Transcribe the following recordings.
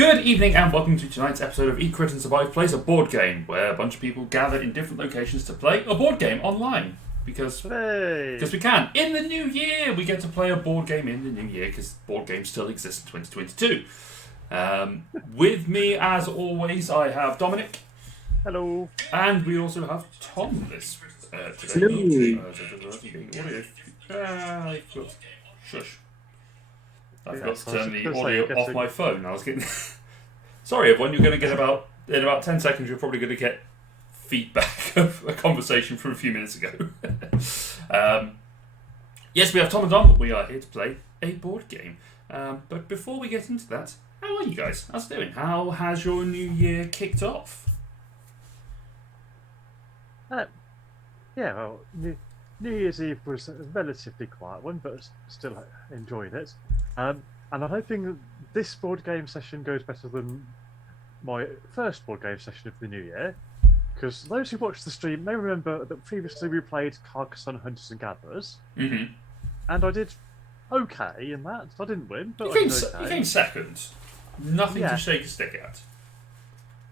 Good evening and welcome to tonight's episode of Eat, Crit and Survive Plays a board game, where a bunch of people gather in different locations to play a board game online. Because we can. In the new year, we get to play a board game in the new year, because board games still exist in 2022. With me, as always, I have Dominic. Hello. And we also have Tom this today. Shush. I forgot to turn the audio off my phone. I was getting... Sorry, everyone. You're going to get in about 10 seconds, you're probably going to get feedback of a conversation from a few minutes ago. Yes, we have Tom and Dom. We are here to play a board game. But before we get into that, how are you guys? How's it doing? How has your new year kicked off? Well, New Year's Eve was a relatively quiet one, but still enjoyed it. And I'm hoping that this board game session goes better than my first board game session of the new year. Because those who watched the stream may remember that previously we played Carcassonne Hunters and Gatherers. Mm-hmm. And I did okay in that. I didn't win, but you came second. Nothing to shake a stick at.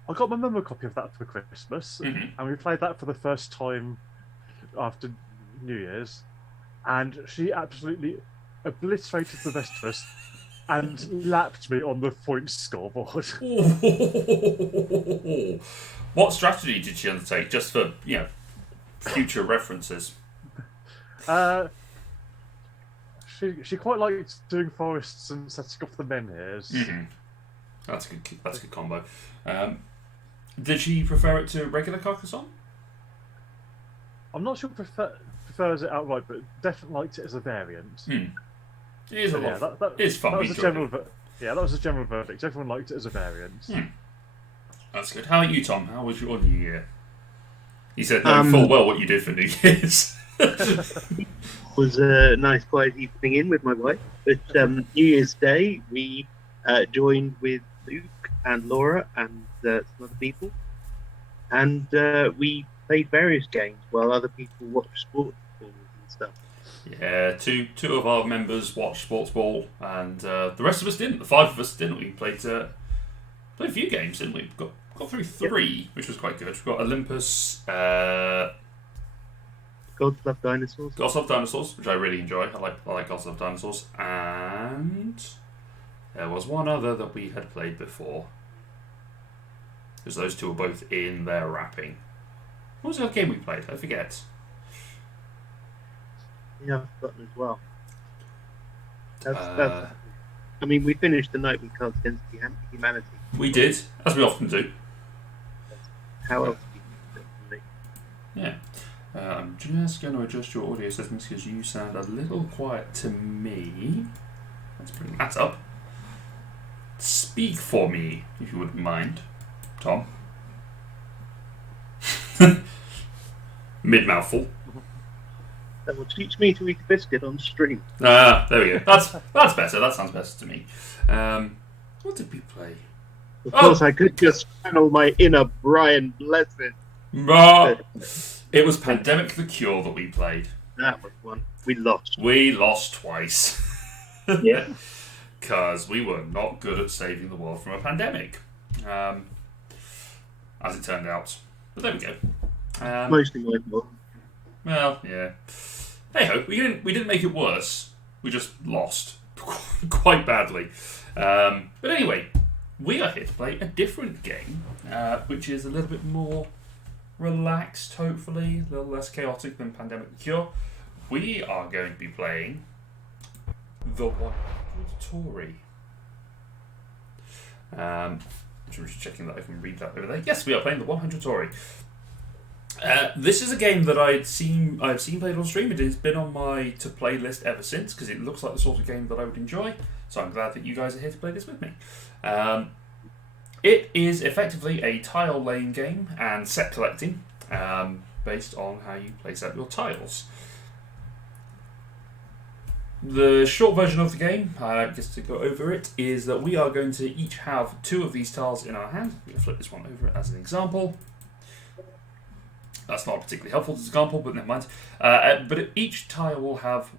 I got my mum a copy of that for Christmas, Mm-hmm. and we played that for the first time after New Year's, and she absolutely obliterated the best of us and lapped me on the points scoreboard. What strategy did she undertake, just for future references? She quite liked doing forests and setting off the menhirs. Mm-hmm. That's a good combo. Did she prefer it to regular Carcassonne? I'm not sure prefers it outright, but definitely liked it as a variant. It is a lot. That it's fun. That was a general. That was a general verdict. Everyone liked it as a variant. That's good. How about you, Tom? How was your New Year? You said full well what you did for New Year's. It was a nice quiet evening in with my wife. But New Year's Day, we joined with Luke and Laura and some other people. And we played various games while other people watched sports balls and stuff. Yeah, two of our members watched Sports Ball, and the rest of us didn't. The five of us didn't. We played a few games, didn't we? Got through three, which was quite good. We've got Olympus, Gods Love Dinosaurs. Gods Love Dinosaurs, which I really enjoy. I like Gods Love Dinosaurs, and there was one other that we had played before, because those two were both in their wrapping. What was the other game we played? I forget. Yeah, I've forgotten as well. That's, I mean, we finished the night with Cards Against Humanity. We did, as we often do. How else do you Yeah. I'm just going to adjust your audio settings because you sound a little quiet to me. Let's bring that up. Speak for me, if you wouldn't mind, Tom. Mid-mouthful. That will teach me to eat a biscuit on stream. There we go. That's better. That sounds better to me. What did we play? Of course, I could just channel my inner Brian Blessed. It was Pandemic the Cure that we played. That was one. We lost. We lost twice. Yeah. Because we were not good at saving the world from a pandemic. As it turned out. But there we go. Mostly my fault. Well, yeah. Hey ho, we didn't make it worse. We just lost quite badly. But anyway, we are here to play a different game, which is a little bit more relaxed, hopefully, a little less chaotic than Pandemic the Cure. We are going to be playing the 100 Torii. I'm just checking that I can read that over there. Yes, we are playing the 100 Torii. This is a game that I've seen played on stream. It has been on my to play list ever since because it looks like the sort of game that I would enjoy. So I'm glad that you guys are here to play this with me. It is effectively a tile laying game and set collecting based on how you place out your tiles. The short version of the game, just to go over it, is that we are going to each have two of these tiles in our hand. I'm going to flip this one over as an example. That's not a particularly helpful example, but never mind. But each tile will have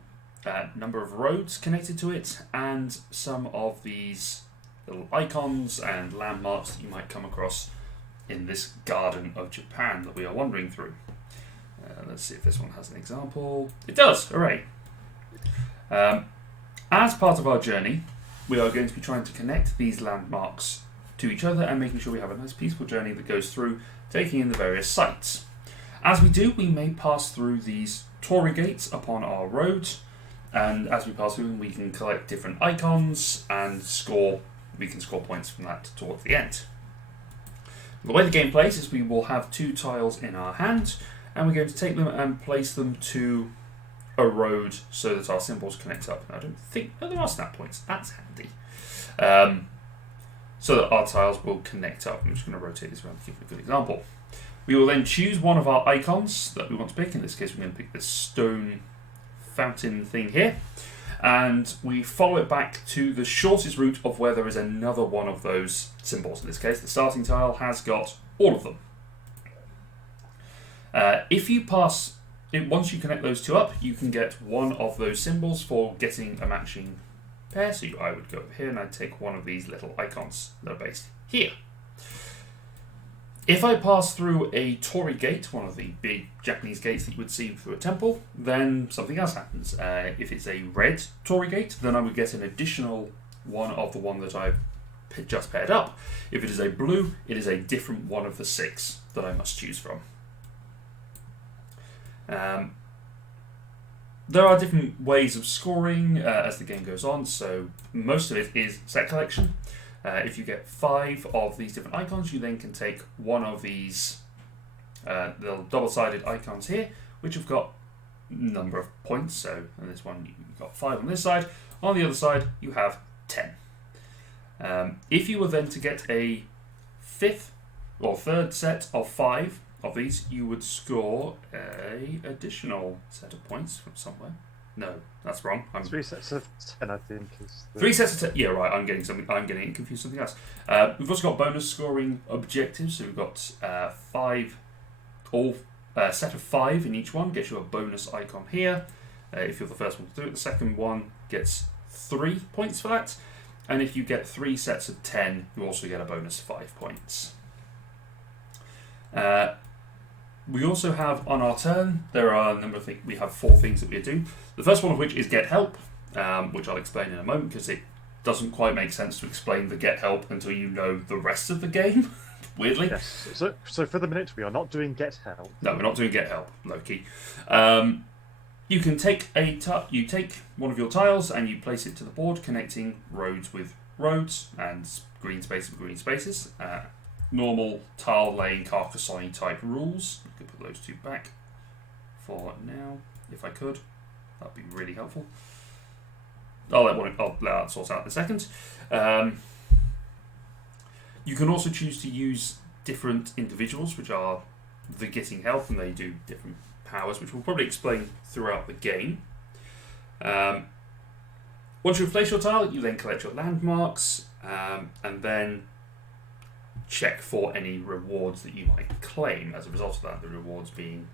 a number of roads connected to it, and some of these little icons and landmarks that you might come across in this garden of Japan that we are wandering through. Let's see if this one has an example. It does! Hooray! As part of our journey, we are going to be trying to connect these landmarks to each other and making sure we have a nice peaceful journey that goes through, taking in the various sites. As we do, we may pass through these Torii gates upon our roads, and as we pass through them, we can collect different icons and we can score points from that towards the end. The way the game plays is we will have 2 tiles in our hand, and we're going to take them and place them to a road so that our symbols connect up. I don't think... Oh, there are snap points. That's handy. So that our tiles will connect up. I'm just going to rotate this around to give you a good example. We will then choose one of our icons that we want to pick. In this case, we're going to pick this stone fountain thing here. And we follow it back to the shortest route of where there is another one of those symbols. In this case, the starting tile has got all of them. If you pass... Once you connect those 2 up, you can get one of those symbols for getting a matching pair. So I would go over here and I'd take one of these little icons that are based here. If I pass through a Torii gate, one of the big Japanese gates that you would see through a temple, then something else happens. If it's a red Torii gate, then I would get an additional one of the one that I've just paired up. If it is a blue, it is a different one of the 6 that I must choose from. There are different ways of scoring as the game goes on, so most of it is set collection. If you get 5 of these different icons, you then can take one of these little double-sided icons here, which have got a number of points. So on this one, you've got 5 on this side. On the other side, you have 10. If you were then to get a 5th or 3rd set of 5 of these, you would score a additional set of points from somewhere. No, that's wrong. 3 sets of 10, I think. Is the... 3 sets of 10. Yeah, right. I'm getting it confused with something else. We've also got bonus scoring objectives. So we've got 5, set of 5 in each one gets you a bonus icon here. If you're the first one to do it, the second one gets 3 points for that. And if you get 3 sets of 10, you also get a bonus 5 points. We also have on our turn, there are a number of things. We have 4 things that we do. The first one of which is get help, which I'll explain in a moment because it doesn't quite make sense to explain the get help until you know the rest of the game. Weirdly. Yes. So for the minute, we are not doing get help. No, we're not doing get help, low-key. You can take you take one of your tiles and you place it to the board, connecting roads with roads and green spaces with green spaces. Normal tile laying Carcassonne type rules. I could put those 2 back for now, if I could. That'd be really helpful. I'll let that sort out in a second. You can also choose to use different individuals, which are the getting help, and they do different powers, which we'll probably explain throughout the game. Once you've placed your tile, you then collect your landmarks, and then check for any rewards that you might claim as a result of that, the rewards being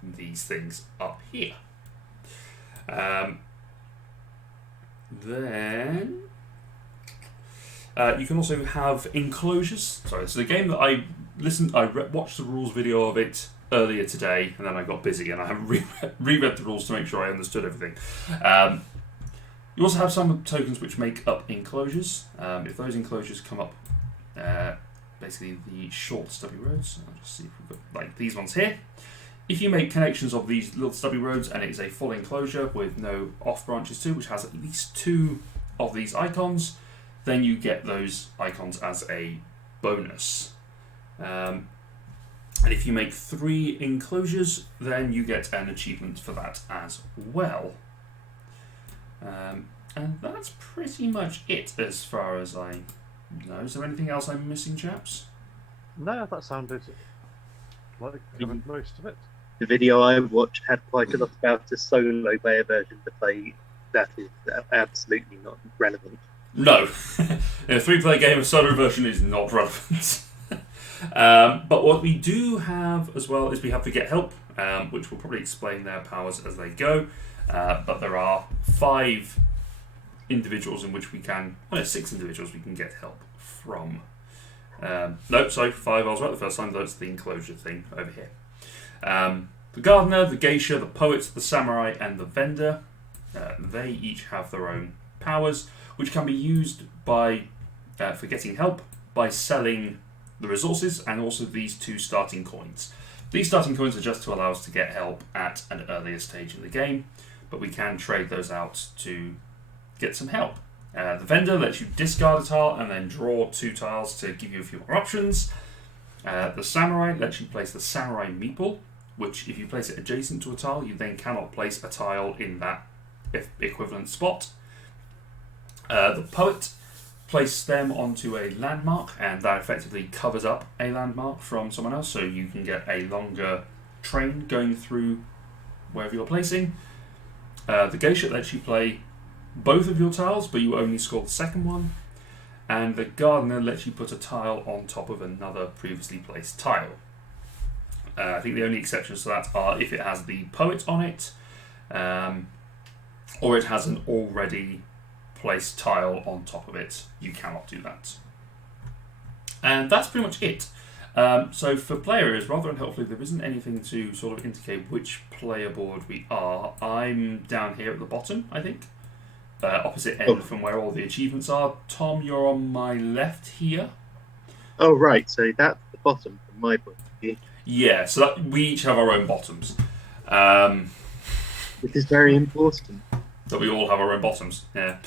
these things up here. Then you can also have enclosures. Sorry, so the game that I watched the rules video of it earlier today, and then I got busy and I haven't reread the rules to make sure I understood everything. You also have some tokens which make up enclosures. If those enclosures come up, basically the short stubby roads. I'll just see if we've got like these ones here. If you make connections of these little stubby roads and it is a full enclosure with no off branches too, which has at least 2 of these icons, then you get those icons as a bonus. And if you make 3 enclosures, then you get an achievement for that as well. And that's pretty much it as far as I know. Is there anything else I'm missing, chaps? No, that sounded like most of it. The video I watched had quite a lot about a solo player version to play. That is absolutely not relevant. No. A 3-player game of solo version is not relevant. But what we do have as well is we have the Get Help, which will probably explain their powers as they go. But there are 5 individuals in which we can... Well, 6 individuals we can get help from. No, sorry, 5. I was right the first time. That's the enclosure thing over here. The gardener, the geisha, the poet, the samurai, and the vendor. They each have their own powers, which can be used by for getting help by selling the resources and also these 2 starting coins. These starting coins are just to allow us to get help at an earlier stage in the game, but we can trade those out to get some help. The vendor lets you discard a tile and then draw 2 tiles to give you a few more options. The samurai lets you place the samurai meeple, which if you place it adjacent to a tile, you then cannot place a tile in that equivalent spot. The poet place them onto a landmark, and that effectively covers up a landmark from someone else, so you can get a longer train going through wherever you're placing. The geisha lets you play both of your tiles, but you only score the second one. And the gardener lets you put a tile on top of another previously placed tile. I think the only exceptions to that are if it has the poet on it, or it has an already placed tile on top of it. You cannot do that. And that's pretty much it. So for player areas, rather unhelpfully, there isn't anything to sort of indicate which player board we are. I'm down here at the bottom, I think. Opposite end from where all the achievements are. Tom, you're on my left here. Oh, right. So that's the bottom from my point of view. Yeah, so that, we each have our own bottoms. Which is very important. That we all have our own bottoms, yeah.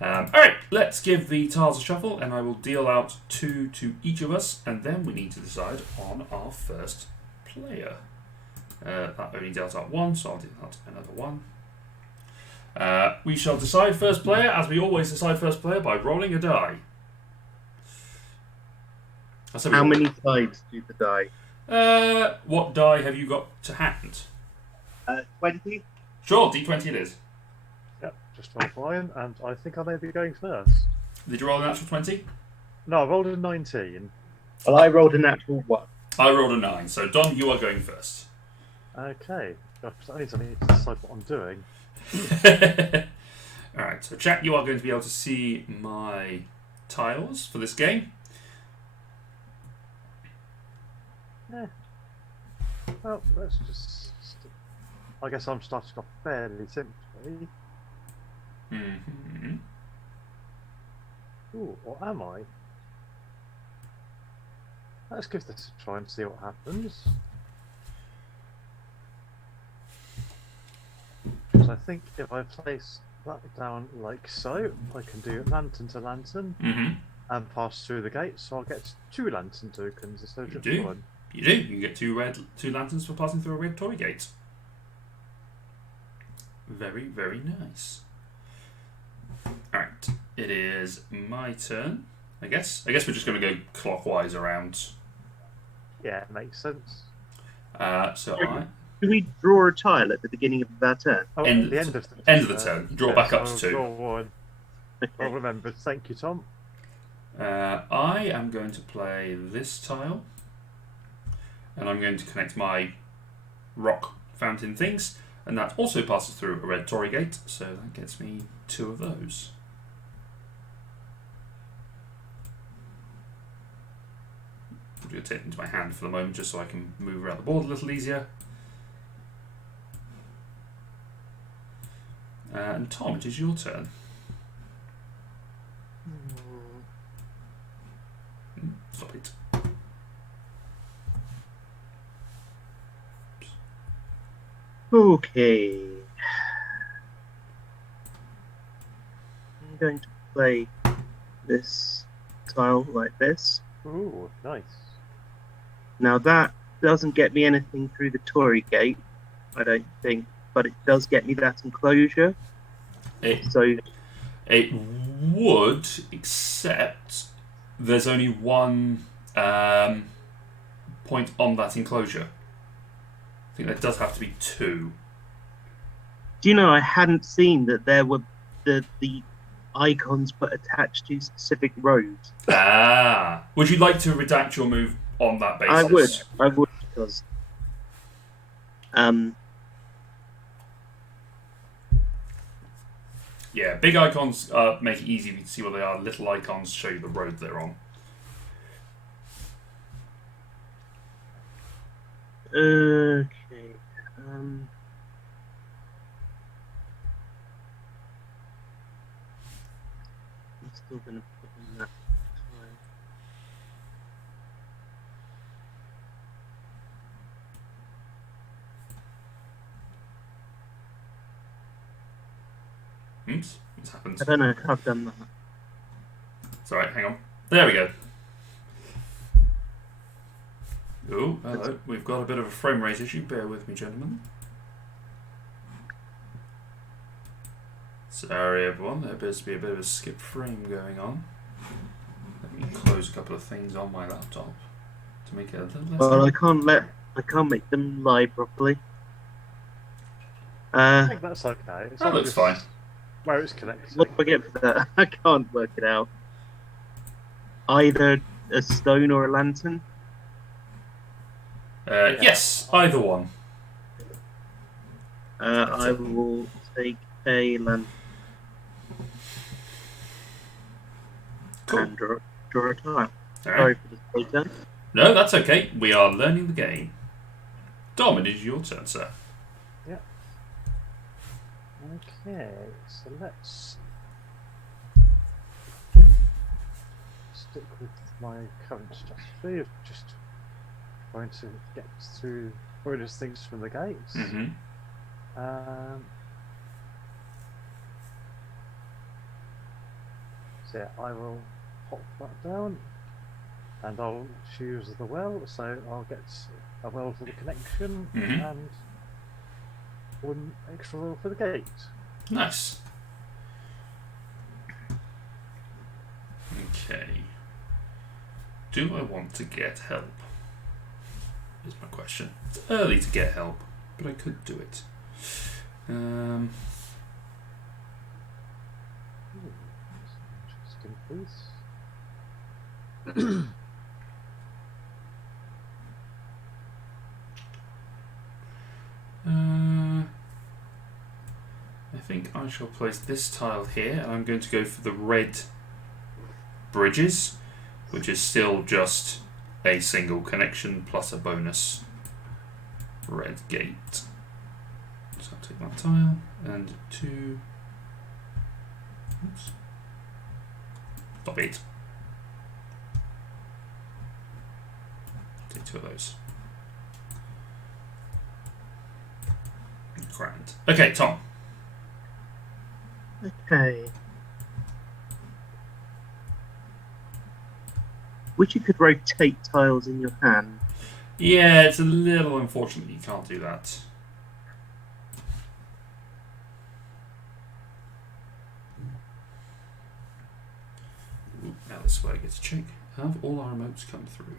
Alright, let's give the tiles a shuffle, and I will deal out 2 to each of us, and then we need to decide on our first player. That only dealt out 1, so I'll deal out another 1. We shall decide first player, as we always decide first player, by rolling a die. How many sides do the die? What die have you got to hand? 20? Sure, D20 it is. Yep, just roll fine, and I think I may be going first. Did you roll a natural 20? No, I rolled a 19. Well, I rolled a natural 1. I rolled a 9, so Dom, you are going first. Okay, that means I need to decide what I'm doing. Alright, so chat, you are going to be able to see my tiles for this game. Yeah. Well, let's just... I guess I'm starting off fairly simply. Mm-hmm. Ooh, or am I? Let's give this a try and see what happens. So I think if I place that down like so, I can do lantern to lantern and pass through the gate, so I'll get 2 lantern tokens instead of just 1. You do. You can get 2 lanterns for passing through a red torii gate. Very, very nice. Alright, it is my turn, I guess. I guess we're just going to go clockwise around. Yeah, it makes sense. Do we draw a tile at the beginning of our turn? Oh, End the end of the turn. Draw back up to 2. Draw 1. Well remembered. Thank you, Tom. I am going to play this tile, and I'm going to connect my rock fountain things, and that also passes through a red torii gate, so that gets me 2 of those. I'm going to take it into my hand for the moment just so I can move around the board a little easier. And Tom, it is your turn. Stop it. Okay. I'm going to play this tile like this. Ooh, nice. Now that doesn't get me anything through the Torii gate, I don't think, but it does get me that enclosure. It would, except there's only 1 point on that enclosure. I think there does have to be 2. Do you know, I hadn't seen that there were the icons put attached to specific roads. Ah. Would you like to redact your move on that basis? I would, because... Okay. Alright, so I'm going to play this tile. And I'm going to connect my rock fountain things, and that also passes through a red torii gate, so that gets me 2 of those. Yeah, big icons make it easy to see what they are. Little icons show you the road they're on. Okay. I'm still going to put in that time. Oops, what's happened? I don't know how I've done that. It's alright, hang on. There we go. Oh, hello. We've got a bit of a frame rate issue. Bear with me, gentlemen. Sorry, everyone. There appears to be a bit of a skip frame going on. Let me close a couple of things on my laptop to make it a little less. Well, I can't make them lie properly. I think that's okay. It's That looks fine. Where it's connected. What do I get for that? I can't work it out. Either a stone or a lantern. Yes, either one. I will take a lantern Cool. and draw a tile. All Sorry right. for the slow turn. No, that's okay. We are learning the game. Dom, it is your turn, sir. Okay, so let's stick with my current strategy of just trying to get through bonus things from the gates. Mm-hmm. So yeah, I will pop that down and I'll choose the well, so I'll get a well for the connection Mhm. and one extra well for the gate. Nice. Okay. Do I want to get help? Is my question. It's early to get help, but I could do it. Interesting piece. I think I shall place this tile here, and I'm going to go for the red bridges, which is still just a single connection plus a bonus red gate. So I'll take that tile and two. Oops. Stop it. Take two of those. Grand. Okay, Tom. Okay. Wish you could rotate tiles in your hand. Yeah, it's a little unfortunate you can't do that. Ooh, now this is where I get to check. Have all our remotes come through?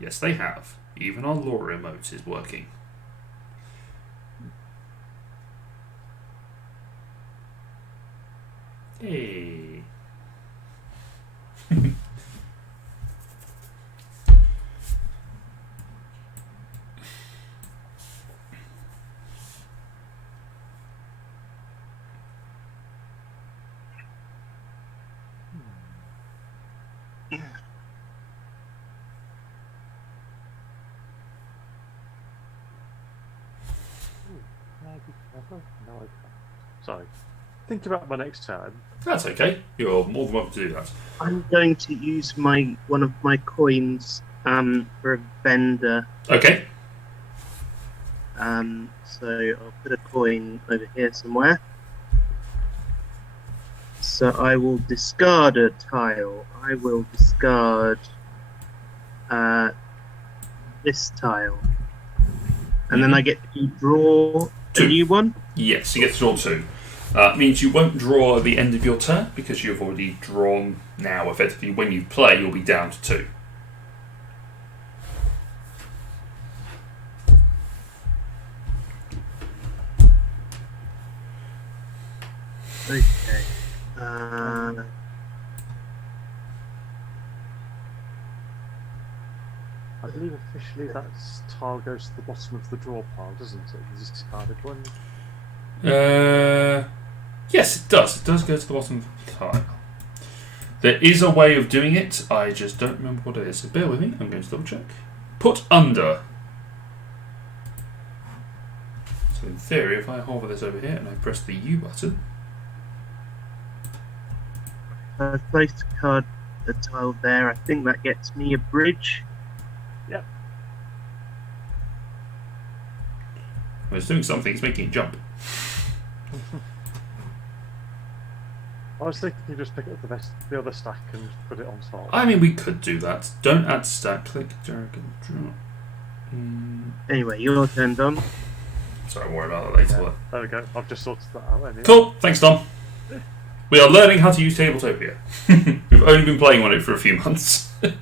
Yes, they have. Even our lore remote is working. Hey. No, I can't. Sorry. Think about my next turn. That's okay. You're more than welcome to do that. I'm going to use one of my coins for a vendor. Okay. So I'll put a coin over here somewhere. So I will discard a tile. I will discard this tile. And then I get to draw Two. a new one. Yes, you get to draw two. Means you won't draw at the end of your turn because you've already drawn now. Effectively, when you play, you'll be down to two. Okay. I believe officially that tile goes to the bottom of the draw pile, doesn't it? The discarded one. Yes, it does. It does go to the bottom of the tile. There is a way of doing it. I just don't remember what it is. So bear with me. I'm going to double check. Put under. So in theory, if I hover this over here and I press the U button. I've placed a tile there. I think that gets me a bridge. Yep. Well, it's doing something. It's making it jump. I was thinking you just pick up the other stack and put it on top. I mean, we could do that. Don't add stack. Click, drag, and drop. Anyway, your turn, Dom. Sorry, I'll worry about that later. Yeah, there we go. I've just sorted that out. Anyway. Cool. Thanks, Tom. We are learning how to use Tabletopia. We've only been playing on it for a few months. Okay.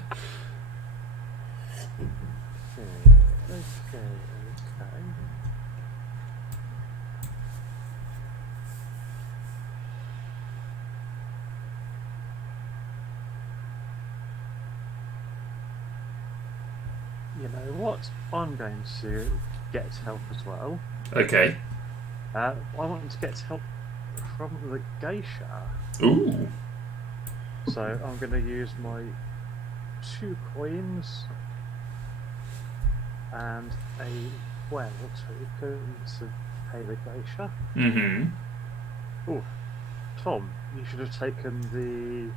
You know what? I'm going to get help as well. Okay. I want to get help from the geisha. Ooh. So I'm going to use my 2 coins and a well token to pay the geisha. Mm-hmm. Oh, Tom, you should have taken the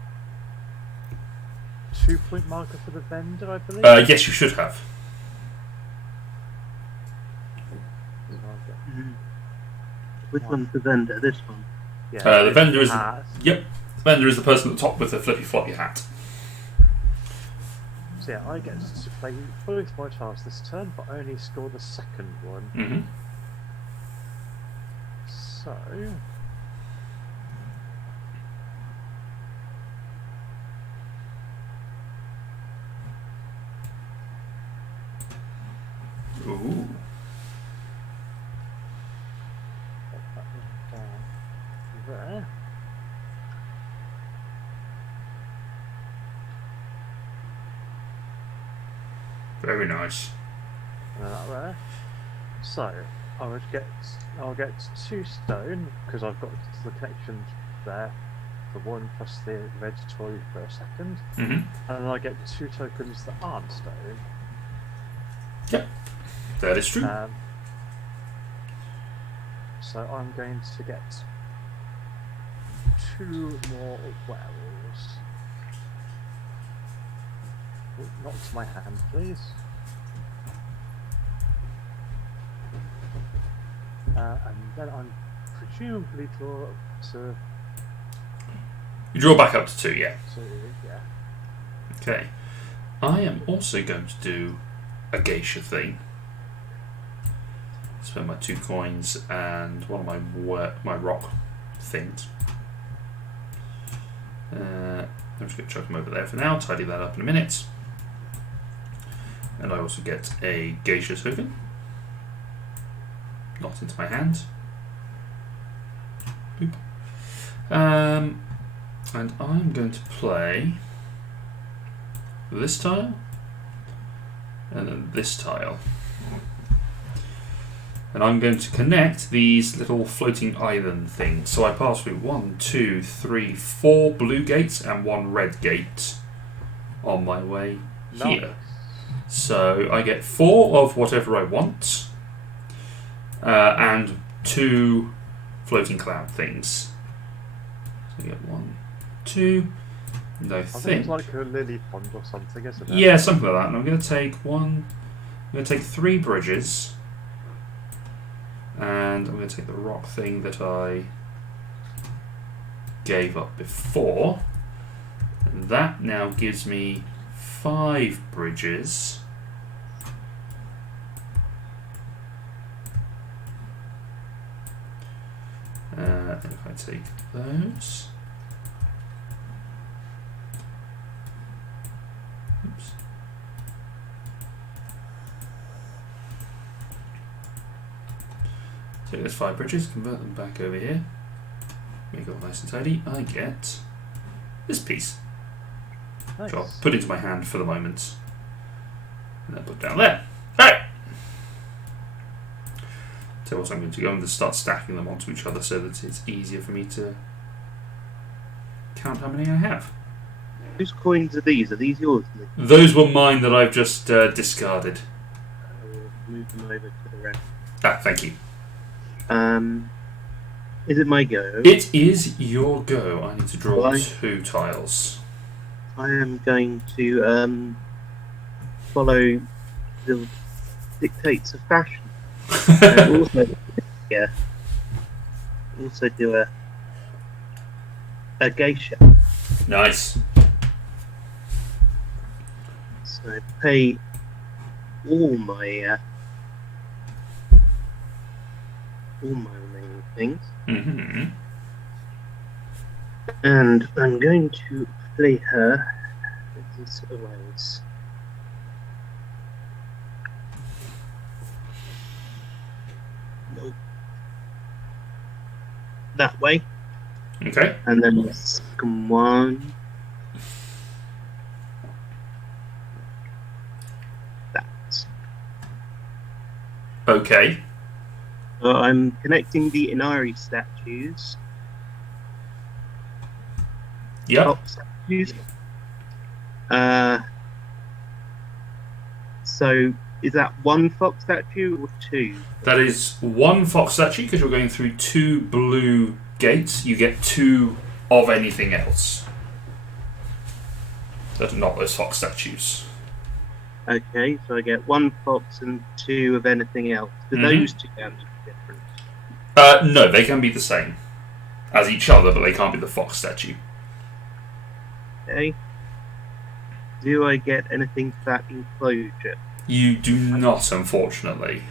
2-point marker for the vendor, I believe. Yes, you should have. So I'll get- Which one's the vendor? This one. yeah, The vendor is. hat. Yep. The vendor is the person at the top with the flippy floppy hat. So yeah, I get to play both my tiles this turn, but only score the second one. Mm-hmm. So Ooh. put that one down there. Very nice. And that there. So I'll get 2 stone because I've got the connection there for 1 plus the red toy for a second, Mm-hmm. and then I get 2 tokens that aren't stone. Yep. That is true. So I'm going to get 2 more wells. Oh, not to my hand, please. And then I'm presumably draw up to You draw back up to 2, yeah. 2, yeah. Okay. I am also going to do a geisha thing. Spend my 2 coins and one of my rock things. I'm just going to chuck them over there for now. Tidy that up in a minute. And I also get a geisha token. Not into my hand. Boop. And I'm going to play this tile and then this tile. And I'm going to connect these little floating island things. So I pass through 1, 2, 3, 4 blue gates and 1 red gate on my way Nice. here. So I get 4 of whatever I want and 2 floating cloud things. So I get 1, 2, and I I think think it's like a lily pond or something, isn't it? yeah, something like that. And I'm going to take 3 bridges. And I'm going to take the rock thing that I gave up before. And that now gives me 5 bridges. And if I take those. Oops. Take those 5 bridges, convert them back over here, make it all nice and tidy. I get this piece, Nice. which I'll put into my hand for the moment, and then put down there. Alright! So what I'm going to go and start stacking them onto each other so that it's easier for me to count how many I have. Whose coins are these? Are these yours? Those were mine that I've just discarded. I will move them over to the rest. Ah, thank you. Is it my go? It is your go. I need to draw Right. 2 tiles. I am going to follow the dictates of fashion. And also do a geisha. Nice. So pay all my remaining things, Mm-hmm. and I'm going to play her in these sort of ways. Nope. That way, Okay. and then the second one. That. Okay. So I'm connecting the Inari statues. Yep. Top statues. So is that one fox statue or 2? That is 1 fox statue because you're going through 2 blue gates. You get 2 of anything else. That are not those fox statues. Okay, so I get 1 fox and 2 of anything else. Do those 2 count as different? No, they can be the same as each other, but they can't be the fox statue. Okay. Do I get anything for that enclosure? You do not, unfortunately.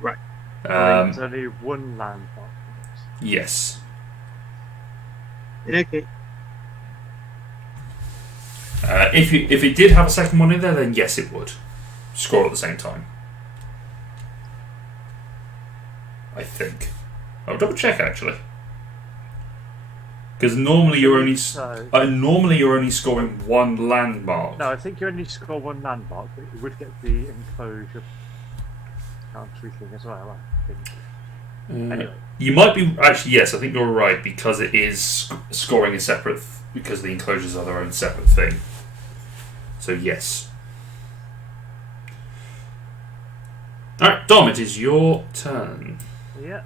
Right. There's only one landmark. Yes. Okay. If it did have a second one in there, then yes, it would score at the same time. I think. I'll double check actually, because normally you're only scoring 1 landmark. No, I think you only score 1 landmark, but you would get the enclosure country thing as well, I think. Anyway. You might be actually yes. I think you're right because it is scoring a separate because the enclosures are their own separate thing. So yes. All right, Dom. It is your turn. Yeah,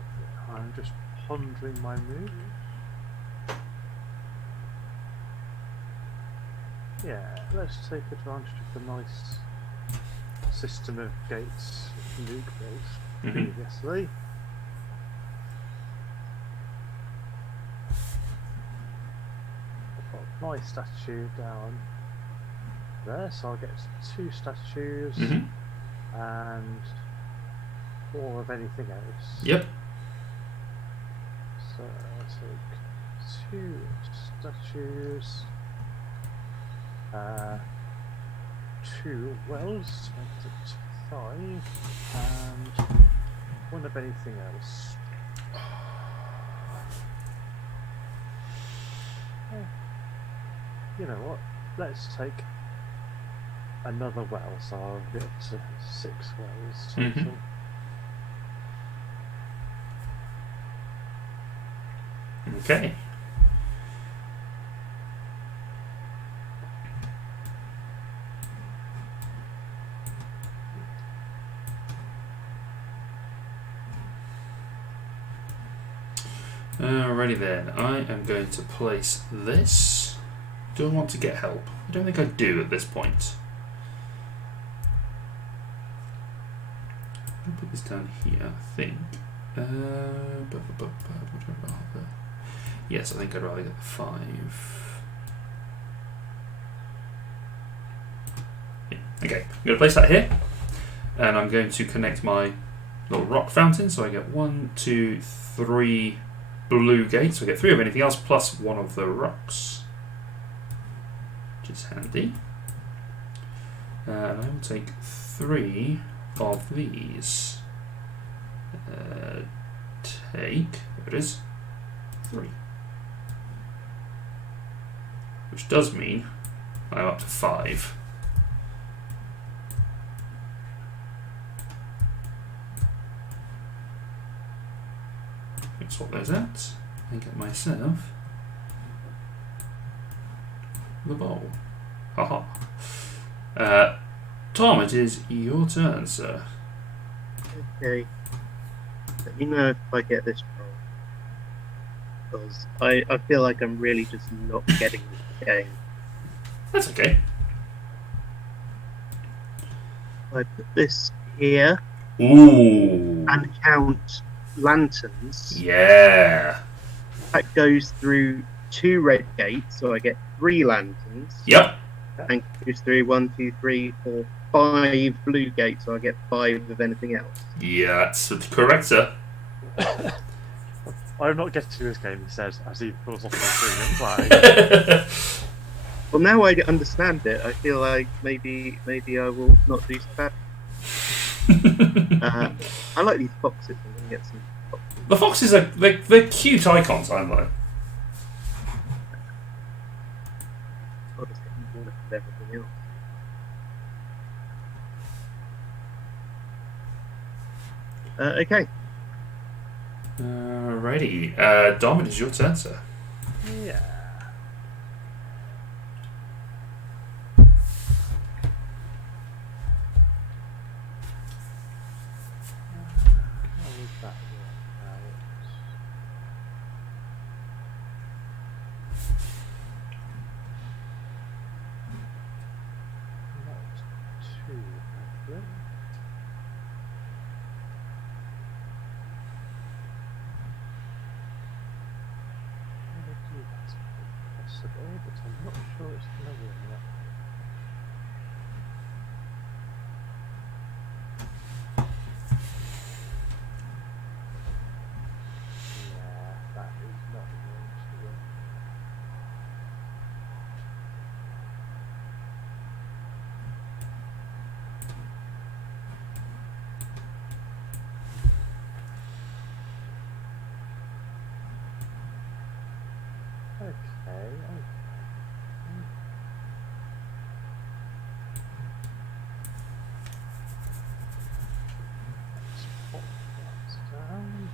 I'm just pondering my move. Yeah, let's take advantage of the nice system of gates Luke built previously. I've got my statue down there, so I'll get 2 statues and 4 of anything else. Yep. So I'll take 2 statues, 2 wells to make it 5, and 1 of anything else. You know what? Let's take another well, so I'll get to 6 wells total. Okay. Alrighty then, I am going to place this. Do I want to get help? I don't think I do at this point. I'll put this down here, I think. Yes, I think I'd rather get the 5. Yeah, okay, I'm going to place that here. And I'm going to connect my little rock fountain. So I get 1, 2, 3 blue gates. So I get 3 of anything else plus 1 of the rocks, which is handy. And I will take 3 of these. There it is, 3. Which does mean I'm up to 5. swap those out and get myself the bowl. Haha. Tom, it is your turn, sir. Okay. Let me know if I get this wrong. Because I feel like I'm really just not getting this game. That's okay. I put this here Ooh. and count lanterns. Yeah. That goes through 2 red gates, so I get 3 lanterns. Yep. And goes through 1, 2, 3, 4, 5 blue gates, so I get 5 of anything else. Yeah, that's correct, sir. I'm not getting to this game, he says, as he pulls off my screen and plays. Well, now I understand it. I feel like maybe I will not do so bad. I like these foxes. I'm going to get some foxes. The foxes are they're cute icons, aren't they? I'll just get more of everything else. Okay. Alrighty. Dom, it is your turn, sir. Yeah. How would that work out? Not too bad. That's possible, but I'm not sure it's going to work. Yeah, that is not going to work. Okay. Let's pop that down.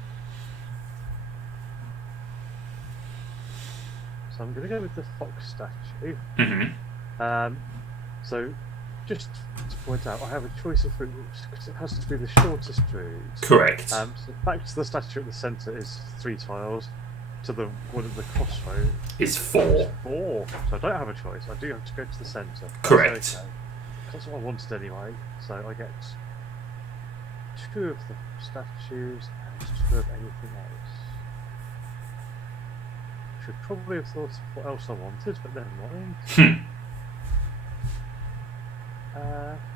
So I'm going to go with the fox statue. Mm-hmm. So, just to point out, I have a choice of routes because it has to be the shortest route. Correct. So back to the statue at the centre is 3 tiles. To the one at the crossroad It's 4. is 4. So I don't have a choice. I do have to go to the centre. Correct. Okay. That's what I wanted anyway. So I get 2 of the statues and 2 of anything else. Should probably have thought of what else I wanted, but never mind.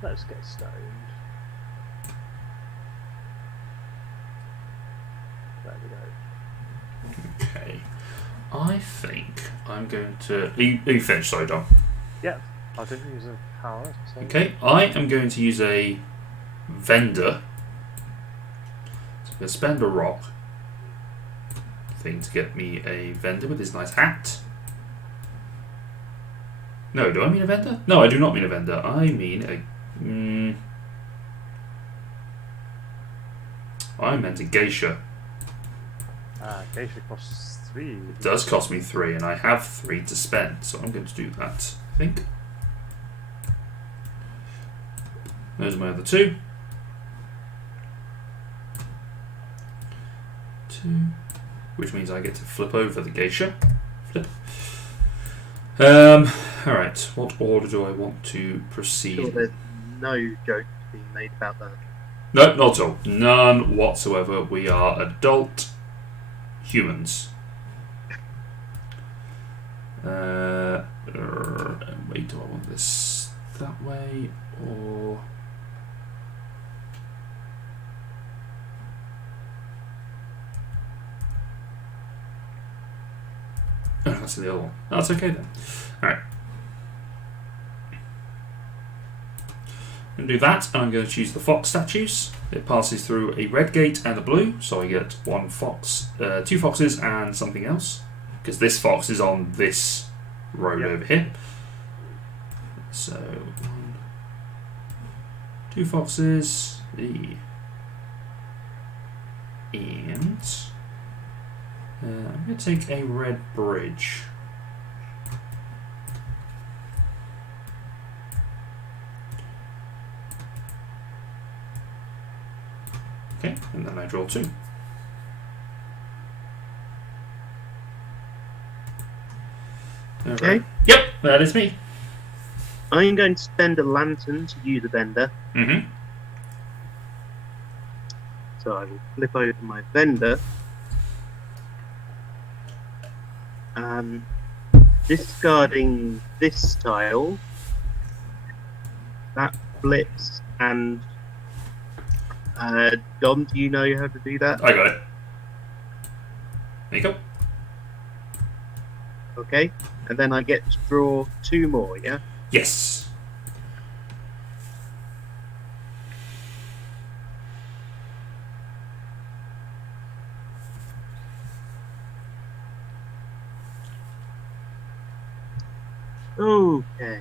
Let's get stoned. There we go. Okay. I think I'm going to... Are you finished, sorry, Dom? Yep, I didn't use a power. So Okay, I am going to use a vendor. So I'm going to spend a rock thing to get me a vendor with his nice hat. No, do I mean a vendor? No, I do not mean a vendor. I mean a... I meant a geisha. Geisha costs 3. It does cost me 3, and I have 3 to spend, so I'm going to do that, I think. Those are my other 2. 2. Which means I get to flip over the geisha. Flip. Alright, what order do I want to proceed? Sure, there's no joke being made about that. No, not at all. None whatsoever. We are adult humans. Wait, do I want this that way or... Oh, that's the other one. That's okay then. Alright. I'm going to do that, and I'm going to choose the fox statues. It passes through a red gate and a blue, so I get 1 fox, 2 foxes and something else. Because this fox is on this road over here. So, 1, 2 foxes, and I'm going to take a red bridge. Okay, and then I draw 2. Okay. Yep, that is me. I'm going to spend a lantern to use a vendor. Mm-hmm. So I will flip over my vendor. Discarding this tile, that flips, and Dom, do you know how to do that? I got it. There you go. Okay, and then I get to draw 2 more, yeah? Yes. Okay.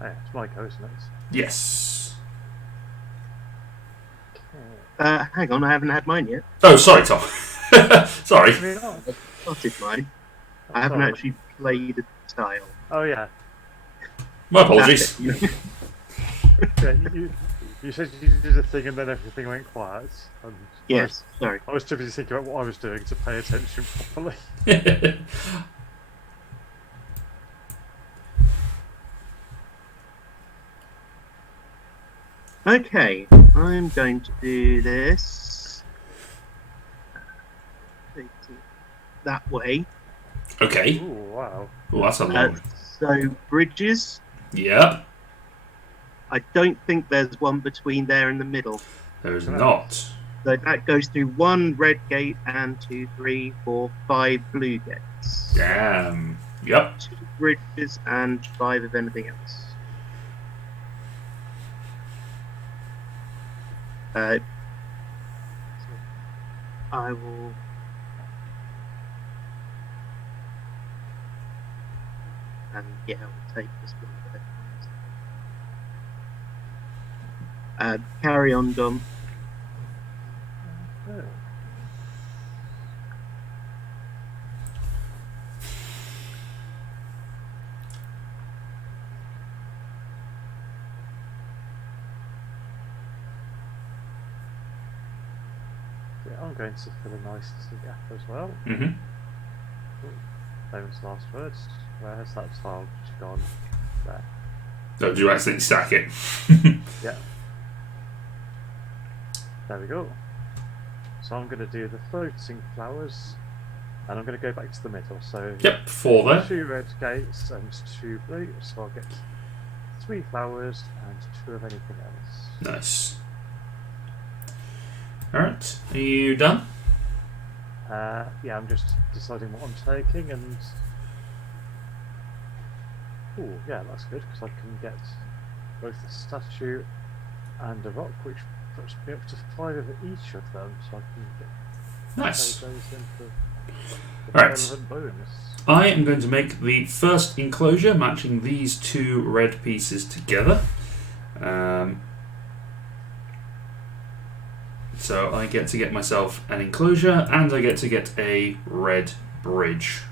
Hey, it's my go, isn't it? Yes. Hang on, I haven't had mine yet. Oh, sorry, Tom. Sorry. I mean, oh, I've started mine. I haven't sorry. actually played a tile. Oh yeah. My apologies. Yeah, you said you did a thing and then everything went quiet. And Yes, sorry. I was too busy thinking about what I was doing to pay attention properly. Okay, I'm going to do this that way. Okay. Ooh, wow. Oh, that's a long. So bridges. Yep. I don't think there's one between there and the middle. There is not. So that goes through 1 red gate and 2, 3, 4, 5 blue gates. Damn. Yep. 2 bridges and 5 of anything else. I will. And yeah, I'll take this one. Carry on, Dom. Oh. Yeah, I'm going to fill a nice little gap as well. Mm-hmm. Famous last words. Where's that tile just gone? There. Don't you accidentally stack it? Yeah. There we go. So I'm going to do the floating flowers, and I'm going to go back to the middle. So Yep, 4 there. 2 red gates and 2 blue. So I'll get 3 flowers and 2 of anything else. Nice. Alright, are you done? Yeah, I'm just deciding what I'm taking, and oh yeah, that's good because I can get both a statue and a rock, which puts me up to 5 of each of them, so I can get Nice. those into the Right. relevant bonus. I am going to make the first enclosure matching these 2 red pieces together. So I get to get myself an enclosure and I get to get a red bridge.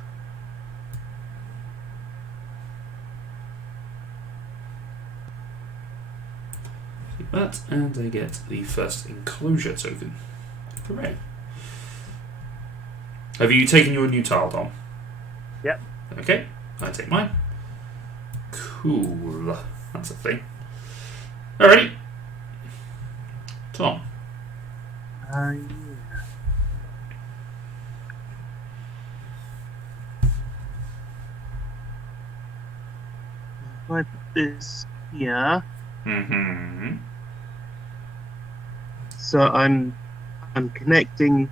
Keep that, and I get the first enclosure token. Hooray. Have you taken your new tile, Tom? Yep. Okay, I take mine. Cool. That's a thing. Alrighty. Tom. Yeah. If I put this here, Mm-hmm. so I'm connecting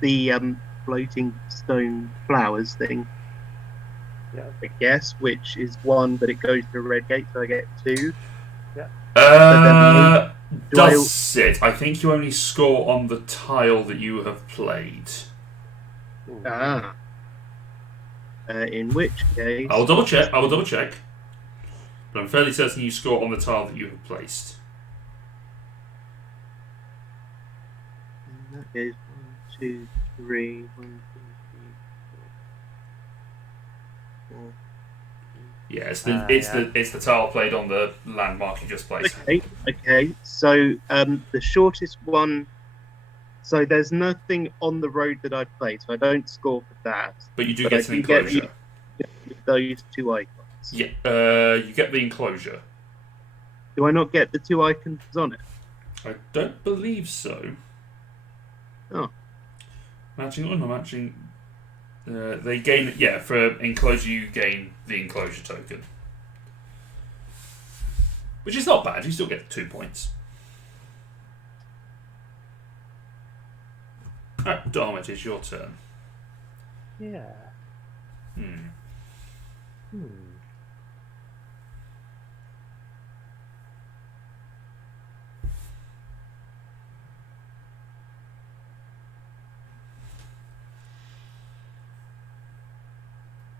the floating stone flowers thing, Yeah. I guess, which is 1, but it goes to a red gate, so I get 2. Yeah. Does it? I think you only score on the tile that you have played. In which case... I will double check. But I'm fairly certain you score on the tile that you have placed. In that case, 1, 2, 3, 1, 2, 3, 4, 4. Yeah, it's the tile played on the landmark you just placed. Okay. So the shortest one. So there's nothing on the road that I played, so I don't score for that. But you do get an enclosure. Get those 2 icons. Yeah, you get the enclosure. Do I not get the 2 icons on it? I don't believe so. Oh. Matching or not matching. They gain, for enclosure you gain the enclosure token. Which is not bad, you still get 2 points. Alright, Dom, it is your turn. Yeah.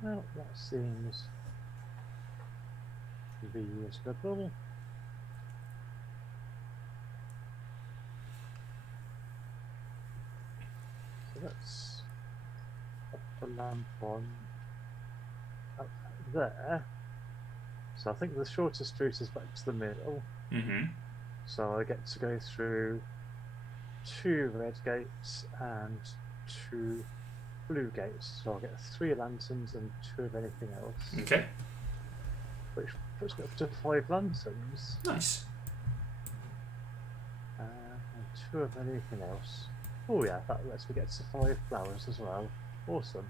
Well, that seems reasonable. So that's up the lamp on up there. So I think the shortest route is back to the middle. So I get to go through 2 red gates and 2 blue gates, so I'll get 3 lanterns and 2 of anything else. Okay. Which puts me up to 5 lanterns. Nice. And 2 of anything else. Oh yeah, that lets me get to 5 flowers as well. Awesome.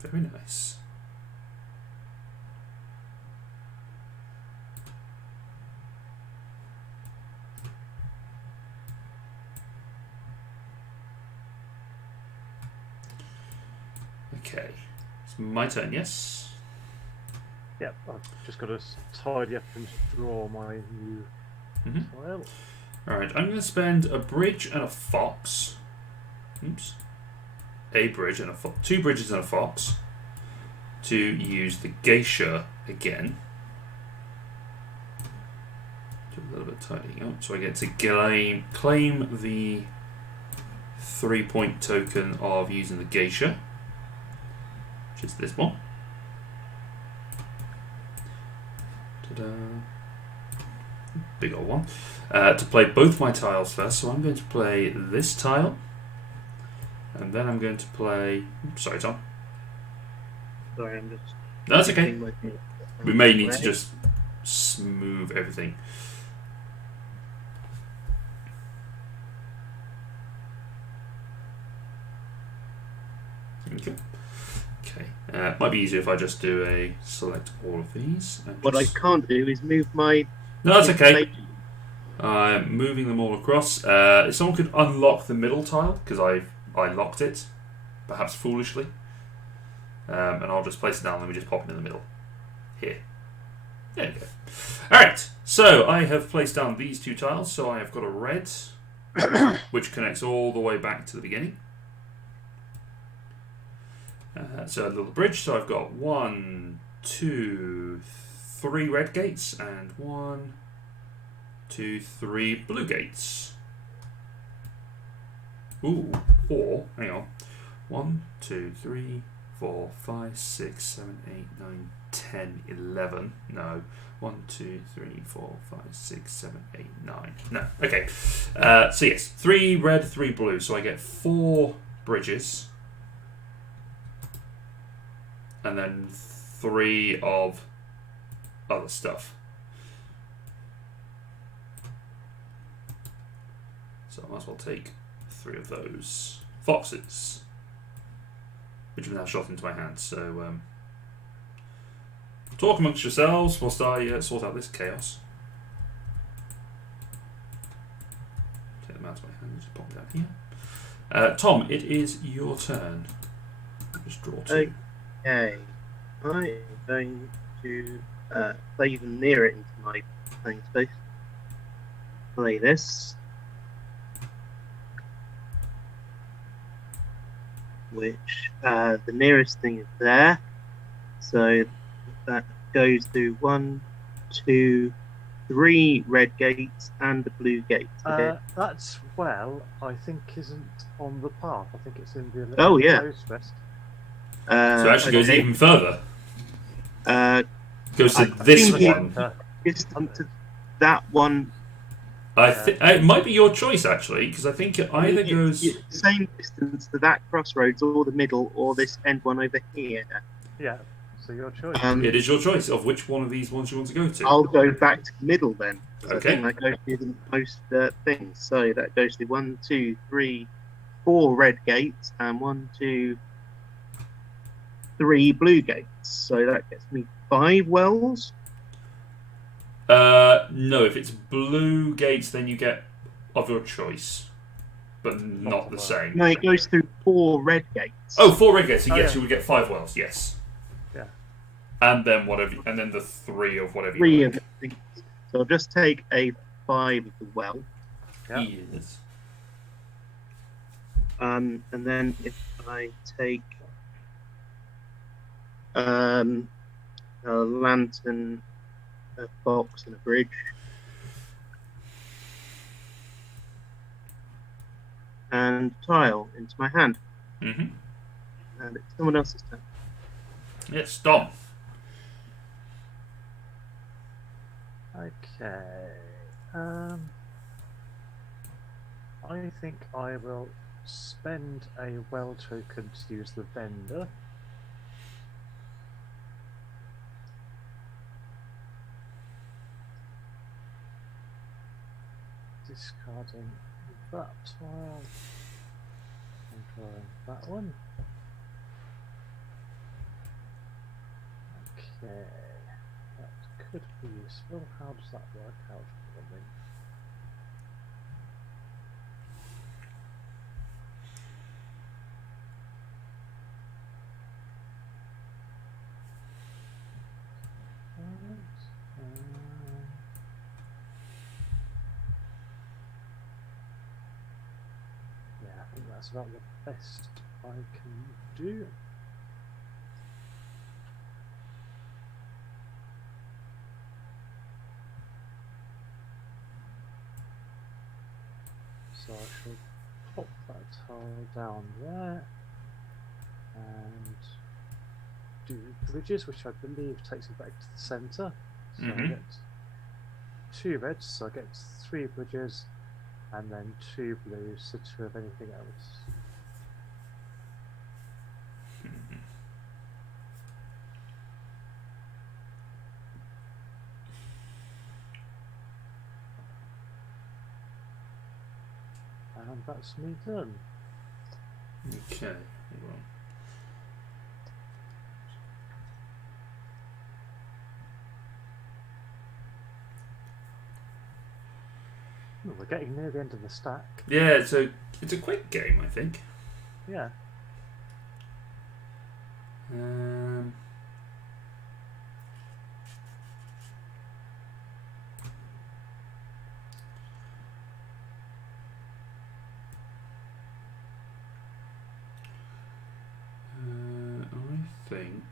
Very nice. Okay, it's my turn, yes? Yep, I've just got to tidy up and draw my new tile. Alright, I'm going to spend a bridge and a fox. Oops. A bridge and a fox. 2 bridges and a fox to use the geisha again. Do a little bit of tidying up. So I get to claim the 3-point token of using the geisha. Which is this one. Ta-da. Big old one. To play both my tiles first, so I'm going to play this tile. And then I'm going to play... Sorry, Tom. Sorry, I'm just... No, that's okay. We may need to just smooth everything. Okay. Might be easier if I just do a select all of these. What I can't do is move my... No, that's okay. I'm moving them all across. If someone could unlock the middle tile, because I locked it, perhaps foolishly. And I'll just place it down and we just pop it in the middle. Here. There you go. Alright, so I have placed down these 2 tiles. So I have got a red, which connects all the way back to the beginning. So a little bridge. So I've got 1, 2, 3 red gates and 1, 2, 3 blue gates. Ooh, 4. Hang on. 1, 2, 3, 4, 5, 6, 7, 8, 9, 10, 11. No. 1, 2, 3, 4, 5, 6, 7, 8, 9. No. Okay. So yes, 3 red, 3 blue. So I get 4 bridges. And then 3 of other stuff. So I might as well take 3 of those foxes, which have now shot into my hand. So talk amongst yourselves whilst I sort out this chaos. Take them out of my hand and just pop them down here. Tom, it is your turn. I'll just draw 2. Okay, I'm going to play even nearer into my playing space. play this, which the nearest thing is there. So that goes through 1, 2, 3 red gates and a blue gate. That's I think isn't on the path. I think it's in the Oh, yeah. close. So it actually goes okay. even further. Goes to I this think one. It's to that one. It might be your choice actually, because I think it either goes the same distance to that crossroads, or the middle, or this end one over here. Yeah. So your choice. It is your choice of which one of these ones you want to go to. I'll go back to the middle then. Okay. I think that goes through the most things. So that goes to 1, 2, 3, 4 red gates and 1, 2, 3 blue gates. So that gets me 5 wells. No, if it's blue gates, then you get of your choice, but not the same. No, it goes through 4 red gates. Oh, 4 red gates. So yes, yeah. you would get 5 wells. Yes. Yeah. And then whatever, and then the 3 of whatever. 3 you of like. the things. So I'll just take a 5 of the well. Yeah. Yes. And then if I take a lantern, a box, and a bridge, and tile into my hand, Mm-hmm. and it's someone else's turn. Yes, Dom. Okay. I think I will spend a well token to use the vendor. Discarding that tile and drawing that one. Okay, that could be useful. How does that work out for me? Yeah, I think that's about the best I can do. So I shall pop that tile down there and do bridges, which I believe takes me back to the centre. So I get 2 reds, so I get 3 bridges, and then 2 blues, so 2 of anything else. And that's me done. Okay. Hold on. Oh, we're getting near the end of the stack. Yeah, it's a quick game, I think. Yeah. I think.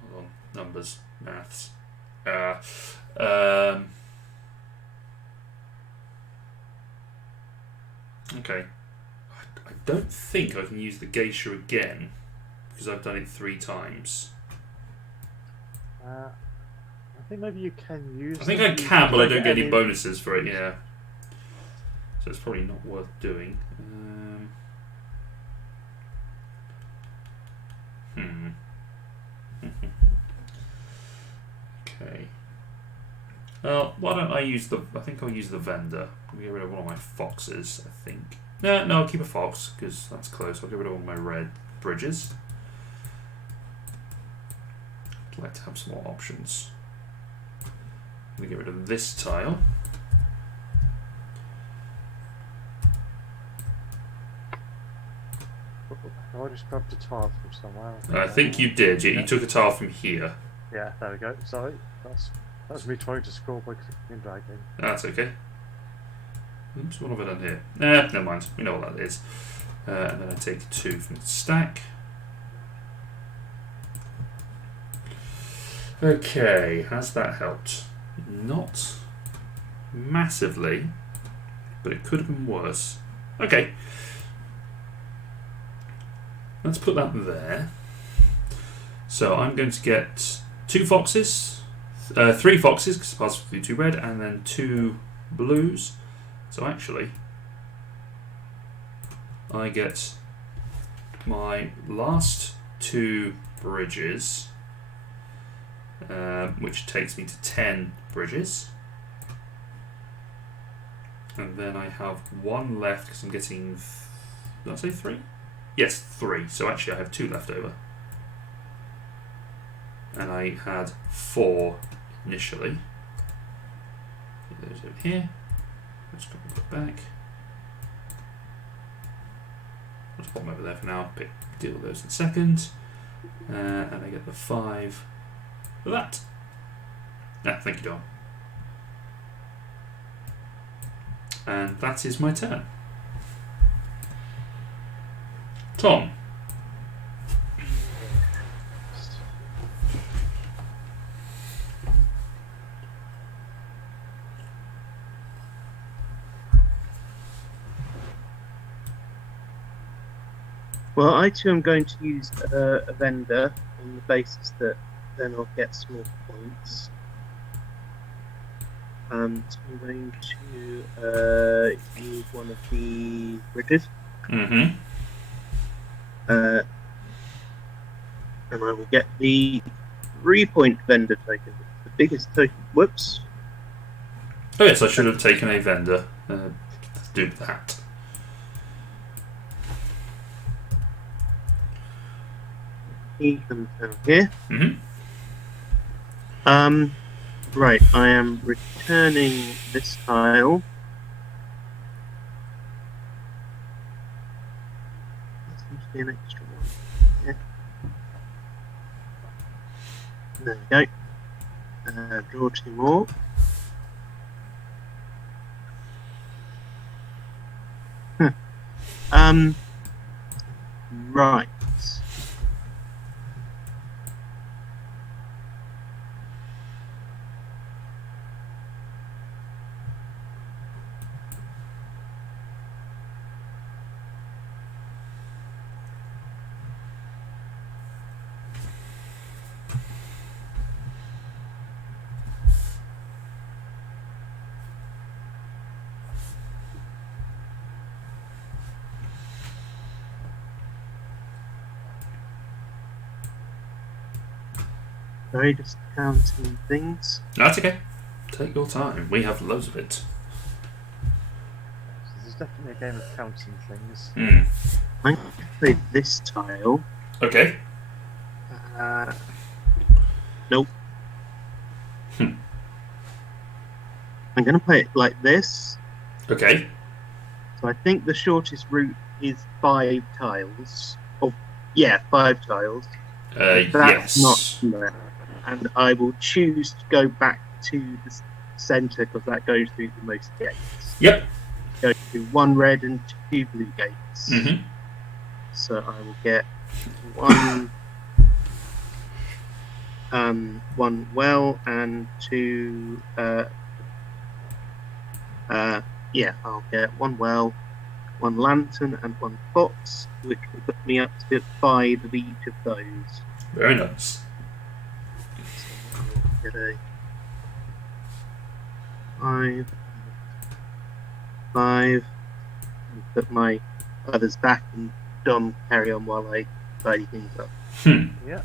Hold on. Numbers, maths. Okay. I don't think I can use the geisha again because I've done it 3 times. I think maybe you can use. I think I can, but I don't get any bonuses for it. Yeah. So it's probably not worth doing. Okay. Well, why don't I use the... I think I'll use the vendor. I'll get rid of one of my foxes, I think. No, I'll keep a fox, because that's close. I'll get rid of all my red bridges. I'd like to have some more options. I'm going to get rid of this tile. I just grabbed a tile from somewhere. I think you did. Yeah, Yeah. you took a tile from here. Yeah, there we go. Sorry, that's me trying to scroll by clicking and dragging. That's okay. Oops, what have I done here? Never mind. We know what that is. And then I take 2 from the stack. Okay, has that helped? Not massively, but it could have been worse. Okay. Let's put that there. So I'm going to get 2 foxes, 3 foxes, because I passed through 2 red, and then 2 blues. So actually, I get my last 2 bridges, which takes me to 10 bridges. And then I have 1 left because I'm getting, did I say 3? Yes, 3. So actually I have 2 left over. And I had 4 initially. Put those over here. Let's go back. Let's pop them over there for now. Deal with those in a second. And I get the 5 for that. Thank you, Dom. And that is my turn. Tom. Well, I too am going to use a vendor on the basis that then I'll get small points. So I'm going to use one of the bridges. Mm-hmm. And I will get the 3-point vendor token. The biggest token. Whoops. Oh yes, I should have taken a vendor. Let's do that. He comes down here. Mm-hmm. Right, I am returning this tile. There seems to be an extra one. Yeah. There we go. Draw 2 more. Right. Sorry, just counting things. That's okay. Take your time. We have loads of it. So there's definitely a game of counting things. Mm. I'm going to play this tile. Okay. Nope. Hmm. I'm going to play it like this. Okay. So I think the shortest route is 5 tiles. Oh, yeah, 5 tiles. That's yes. not there. And I will choose to go back to the centre because that goes through the most gates. Yep. Go through 1 red and 2 blue gates. Mm-hmm. So I will get 1 1 well and 2 yeah, I'll get 1 well, 1 lantern and 1 fox, which will put me up to 5 of each of those. Very nice. So I'll get a 5, 5, and put my others back and Dom carry on while I tidy things up. Hmm. Yeah.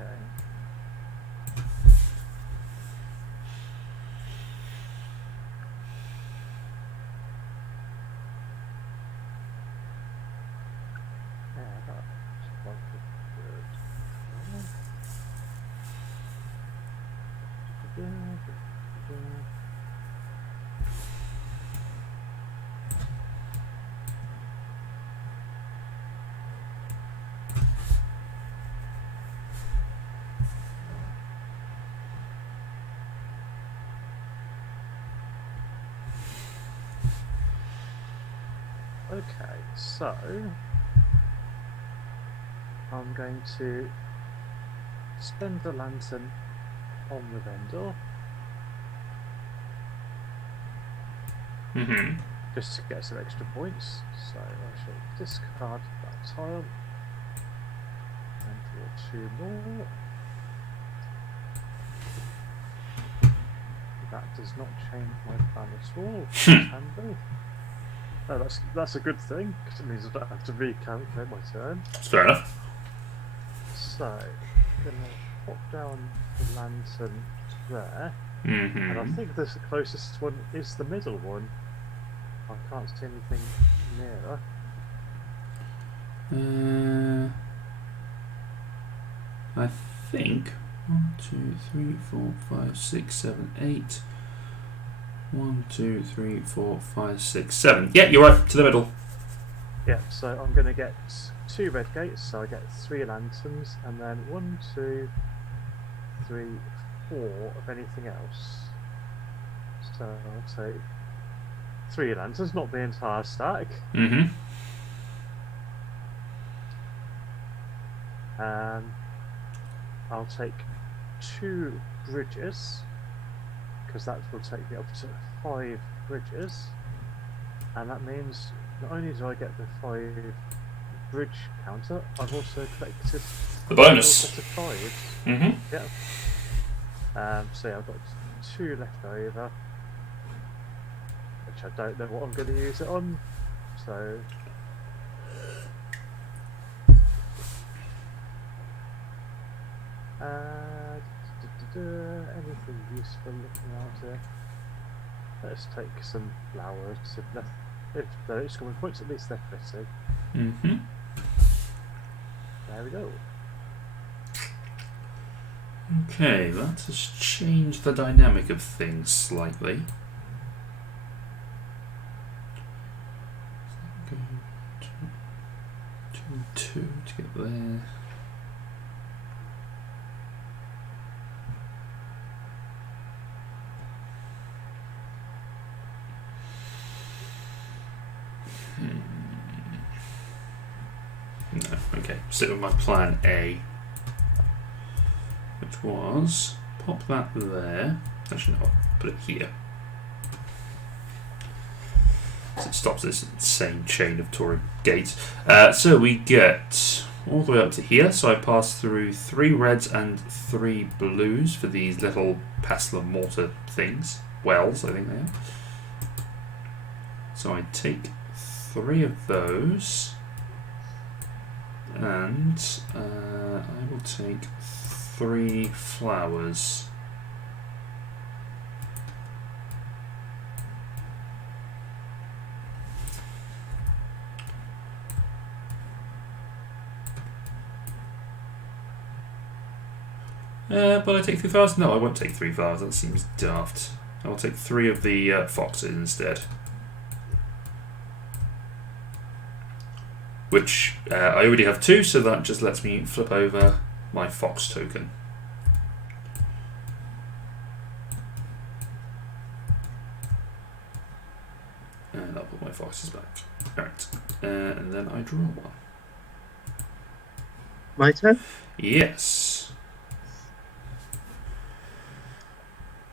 Okay. Okay, so I'm going to spend the lantern on the vendor Mm-hmm. just to get some extra points. So I shall discard that tile and draw 2 more. That does not change my plan at all. That's handy. Oh, that's a good thing, because it means I don't have to recalculate my turn. That's fair enough. So, I'm going to pop down the lantern there, Mm-hmm. and I think the closest one is the middle one. I can't see anything nearer. I think 1, 2, 3, 4, 5, 6, 7, 8. 1, 2, 3, 4, 5, 6, 7. Yeah, you're right, to the middle. Yeah, so I'm going to get 2 red gates, so I get 3 lanterns, and then 1, 2, 3, 4 of anything else. So I'll take 3 lanterns, not the entire stack. Mm-hmm. I'll take 2 bridges, because that will take me up to 5 bridges, and that means not only do I get the 5 bridge counter, I've also collected The bonus. set of 5s. Mm-hmm. Yeah. So yeah, I've got 2 left over, which I don't know what I'm going to use it on. So anything useful looking around here? Let's take some flowers. If they're scoring points, at least they're pretty. Mm-hmm. There we go. Okay, that has changed the dynamic of things slightly. Go 2, 2 to get there. No, okay. Stick with my plan A, which was pop that there. Actually, no, I'll put it here. So it stops this insane chain of Torii gates. So we get all the way up to here. So I pass through 3 reds and 3 blues for these little pestle and mortar things. Wells, I think they are. So I take 3 of those. And I will take 3 flowers. But I take 3 flowers? No, I won't take 3 flowers. That seems daft. I will take 3 of the foxes instead. Which I already have 2, so that just lets me flip over my fox token. And I'll put my foxes back. Alright, and then I draw one. My turn? Yes.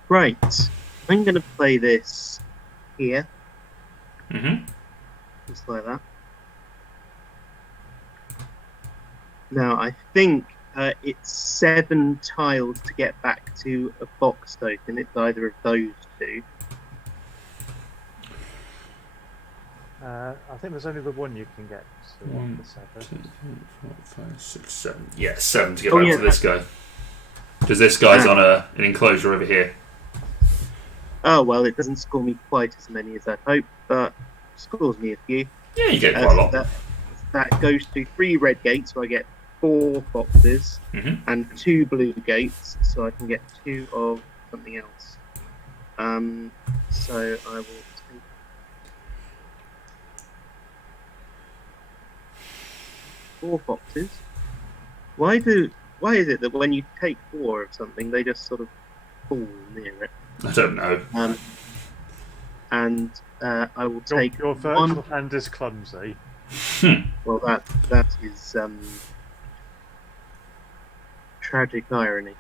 Right. I'm going to play this here. Mm-hmm. Just like that. Now, I think it's 7 tiles to get back to a box token. It's either of those 2. I think there's only the one you can get. So 1, the 2, 7. 3, 4, 5, 6, 7. Yeah, 7 to get Oh, back yeah, to this guy. Because this guy's on an enclosure over here. Oh, well, it doesn't score me quite as many as I'd hoped, but scores me a few. Yeah, you get quite a lot. That goes to 3 red gates, so I get 4 foxes Hmm. and 2 blue gates, so I can get 2 of something else. So I will take 4 foxes. Why is it that when you take 4 of something, they just sort of fall near it? I don't know. And I will take Your virtual one. hand is clumsy. Well, that is tragic irony.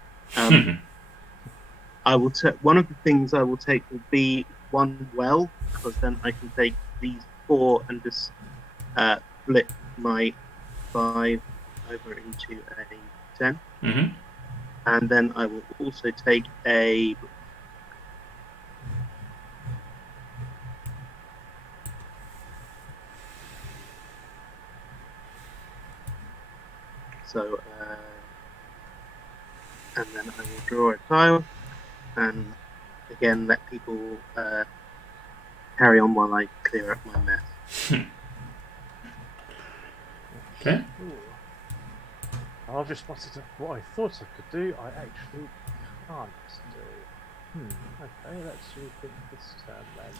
I will take one of the things I will take will be 1 well, because then I can take these 4 and just flip my 5 over into a 10. Hmm. And then I will also take a. So, and then I will draw a tile, and again let people carry on while I clear up my mess. Okay. Ooh. I've just spotted what I thought I could do. I actually can't do. Okay, let's rethink this turn then.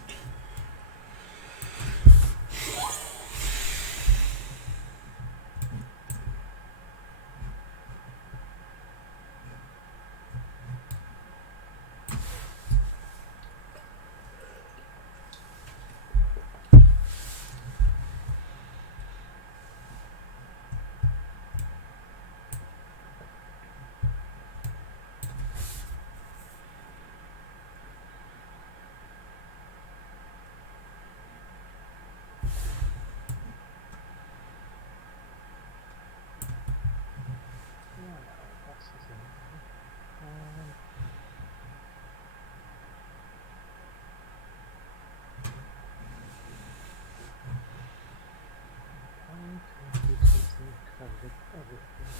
Do something clever with everything.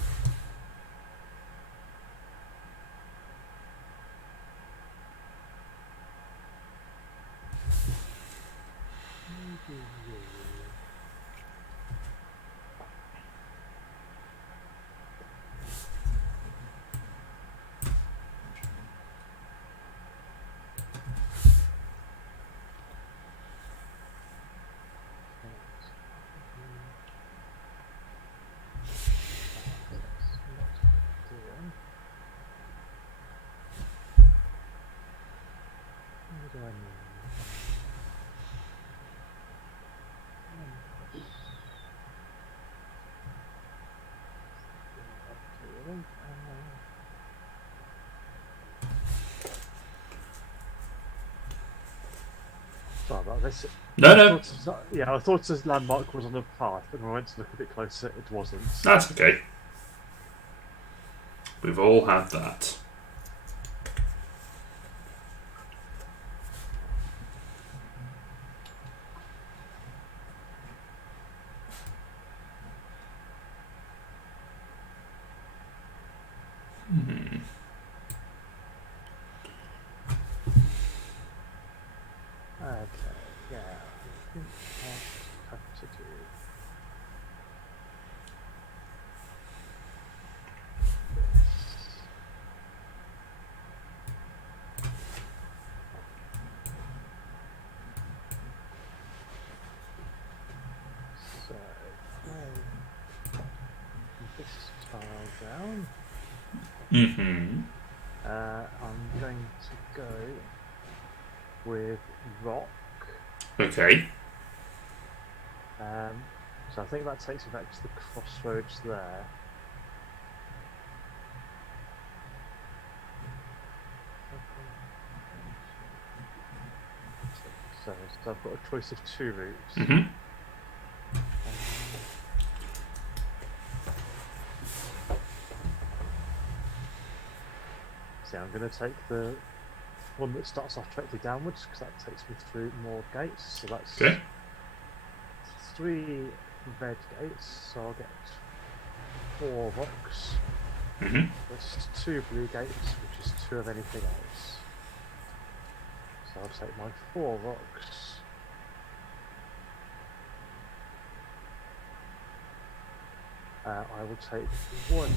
Maybe you. What do I need? Sorry about this. No. I thought this landmark was on the path, and when I went to look a bit closer, it wasn't. That's okay. We've all had that. Okay, yeah, I think I'll have to do this. So, this tile down. Mm-hmm. I'm going to go with rock. Okay. So I think that takes me back to the crossroads there. So I've got a choice of 2 routes. Mm-hmm. See, I'm going to take the one that starts off directly downwards because that takes me through more gates. So that's Okay. 3 red gates. So I'll get 4 rocks. Mm-hmm. There's 2 blue gates, which is 2 of anything else. So I'll take my 4 rocks. I will take 1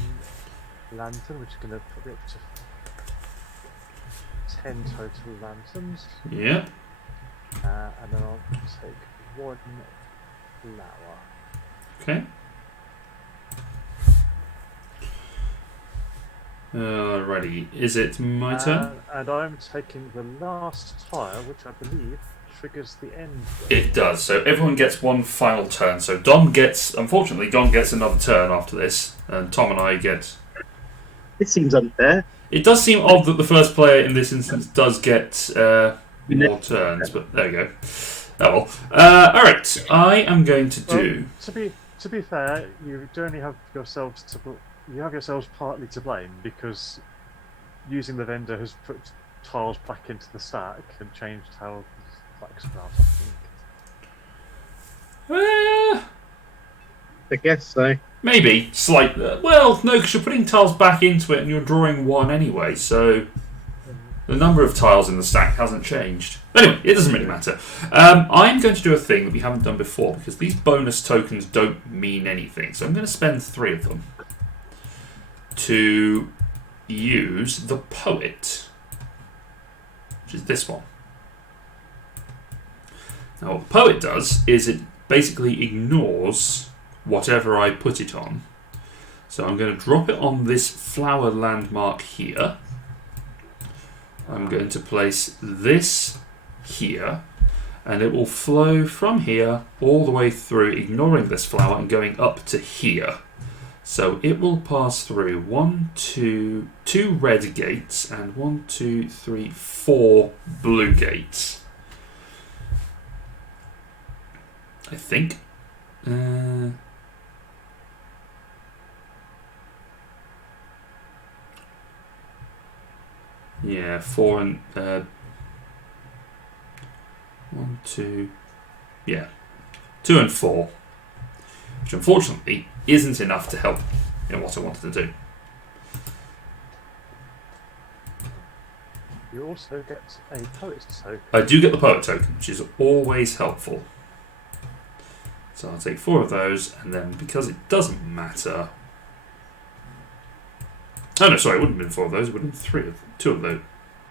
lantern, which is going to put me up to 10 total lanterns. Yeah. And then I'll take 1 flower. Okay. Alrighty. Is it my turn? And I'm taking the last tile, which I believe triggers the end game. It does. So everyone gets one final turn. So Don gets another turn after this, and Tom and I get. It seems unfair. It does seem odd that the first player in this instance does get more turns, but there we go. Oh well. All right. I am going to do. Well, to be fair, you do only have yourselves partly to blame, because using the vendor has put tiles back into the stack and changed how the stacks are, I think. I guess so. Maybe slight. Well, no, because you're putting tiles back into it and you're drawing 1 anyway, so the number of tiles in the stack hasn't changed. Anyway, it doesn't really matter. I'm going to do a thing that we haven't done before, because these bonus tokens don't mean anything. So I'm going to spend 3 of them to use the Poet, which is this one. Now, what the Poet does is it basically ignores whatever I put it on. So I'm going to drop it on this flower landmark here. I'm going to place this here, and it will flow from here all the way through, ignoring this flower and going up to here. So it will pass through 2 red gates and 4 blue gates. I think. Yeah, 4 and 1, 2. Yeah, 2 and 4, which unfortunately isn't enough to help in what I wanted to do. You also get a poet token. I do get the Poet token, which is always helpful. So I'll take 4 of those, and then because it doesn't matter. Oh no, sorry, it wouldn't have been 4 of those. It would have been 2 of those.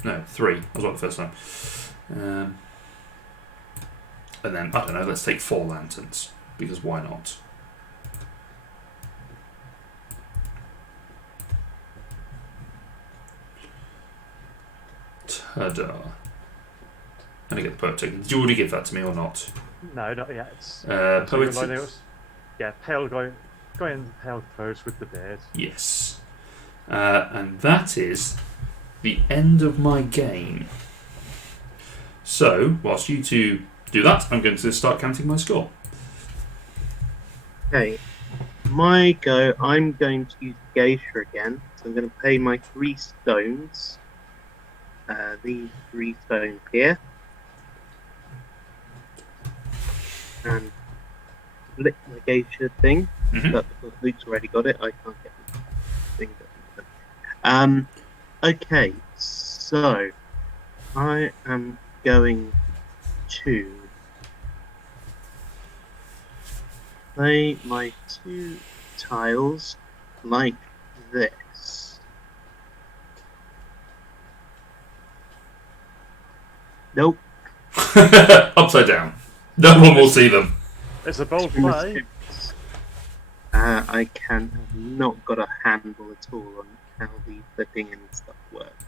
No, 3. I was right the first time. And then I don't know. Let's take 4 lanterns, because why not? Ta-da! And I get the Poet token. Did you already give that to me or not? No, not yet. Poet. Yeah, pale guy in the pale clothes with the beard. Yes. And that is the end of my game. So, whilst you two do that, I'm going to start counting my score. Okay. My go, I'm going to use Geisha again. So I'm going to pay my 3 stones. These 3 stones here. And flick the Geisha thing. But because Luke's already got it, I can't get the thing. Okay, so I am going to play my 2 tiles like this. Nope. Upside down. No one will see them. It's a bold play. I have not got a handle at all on how the flipping and stuff works.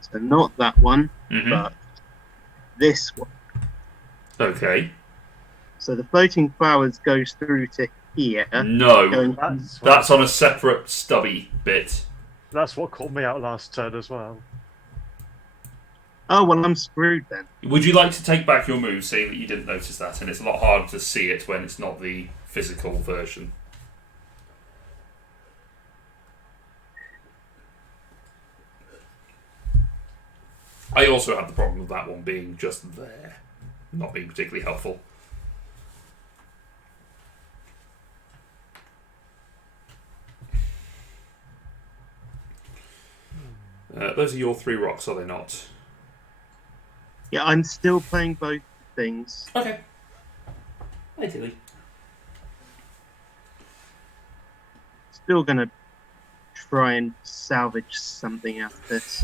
So not that one, but this one. Okay. So the floating flowers goes through to here. No, that's on a separate stubby bit. That's what caught me out last turn as well. Oh, well, I'm screwed then. Would you like to take back your move, seeing that you didn't notice that, and it's a lot harder to see it when it's not the physical version? I also had the problem of that one being just there, not being particularly helpful. Those are your 3 rocks, are they not? Yeah, I'm still playing both things. Okay. Hey, Tilly. still going to try and salvage something out of this.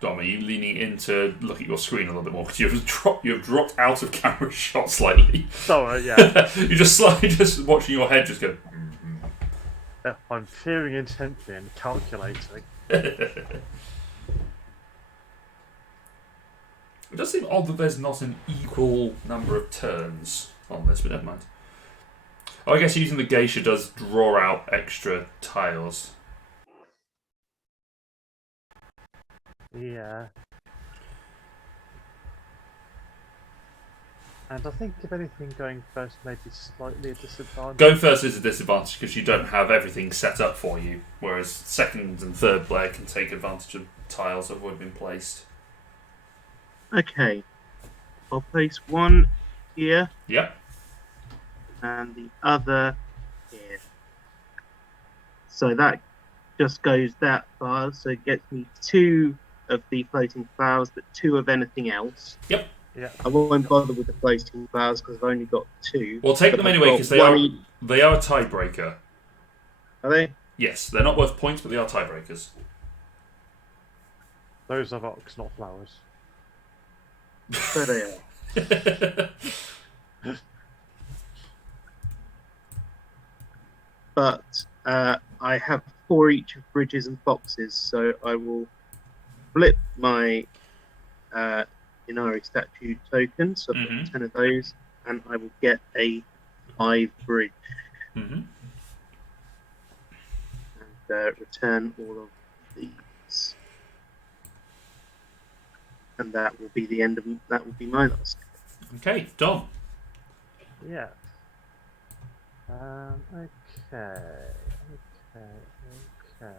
Dom, are you leaning in to look at your screen a little bit more? Because you have dropped out of camera shot slightly. Sorry, yeah. You're just watching your head just go. Yeah, I'm peering intently and calculating. It does seem odd that there's not an equal number of turns on this, but never mind. Oh, I guess using the geisha does draw out extra tiles. Yeah. And I think, if anything, going first may be slightly a disadvantage. Going first is a disadvantage because you don't have everything set up for you, whereas second and third player can take advantage of tiles that have already been placed. Okay. I'll place one here. Yep. And the other here. So that just goes that far, so it gets me 2 of the floating flowers, but 2 of anything else. Yep. Yeah. I won't bother with the floating flowers because I've only got 2. Well, take them anyway because they are a tiebreaker. Are they? Yes, they're not worth points, but they are tiebreakers. Those are rocks, not flowers. So they are. But I have 4 each of bridges and foxes, so I will flip my Inari statue token, so I've got 10 of those, and I will get a 5 bridge. And return all of these. And that will be the end of that will be my last. Okay, Dom. Yeah. Okay. That's connected there.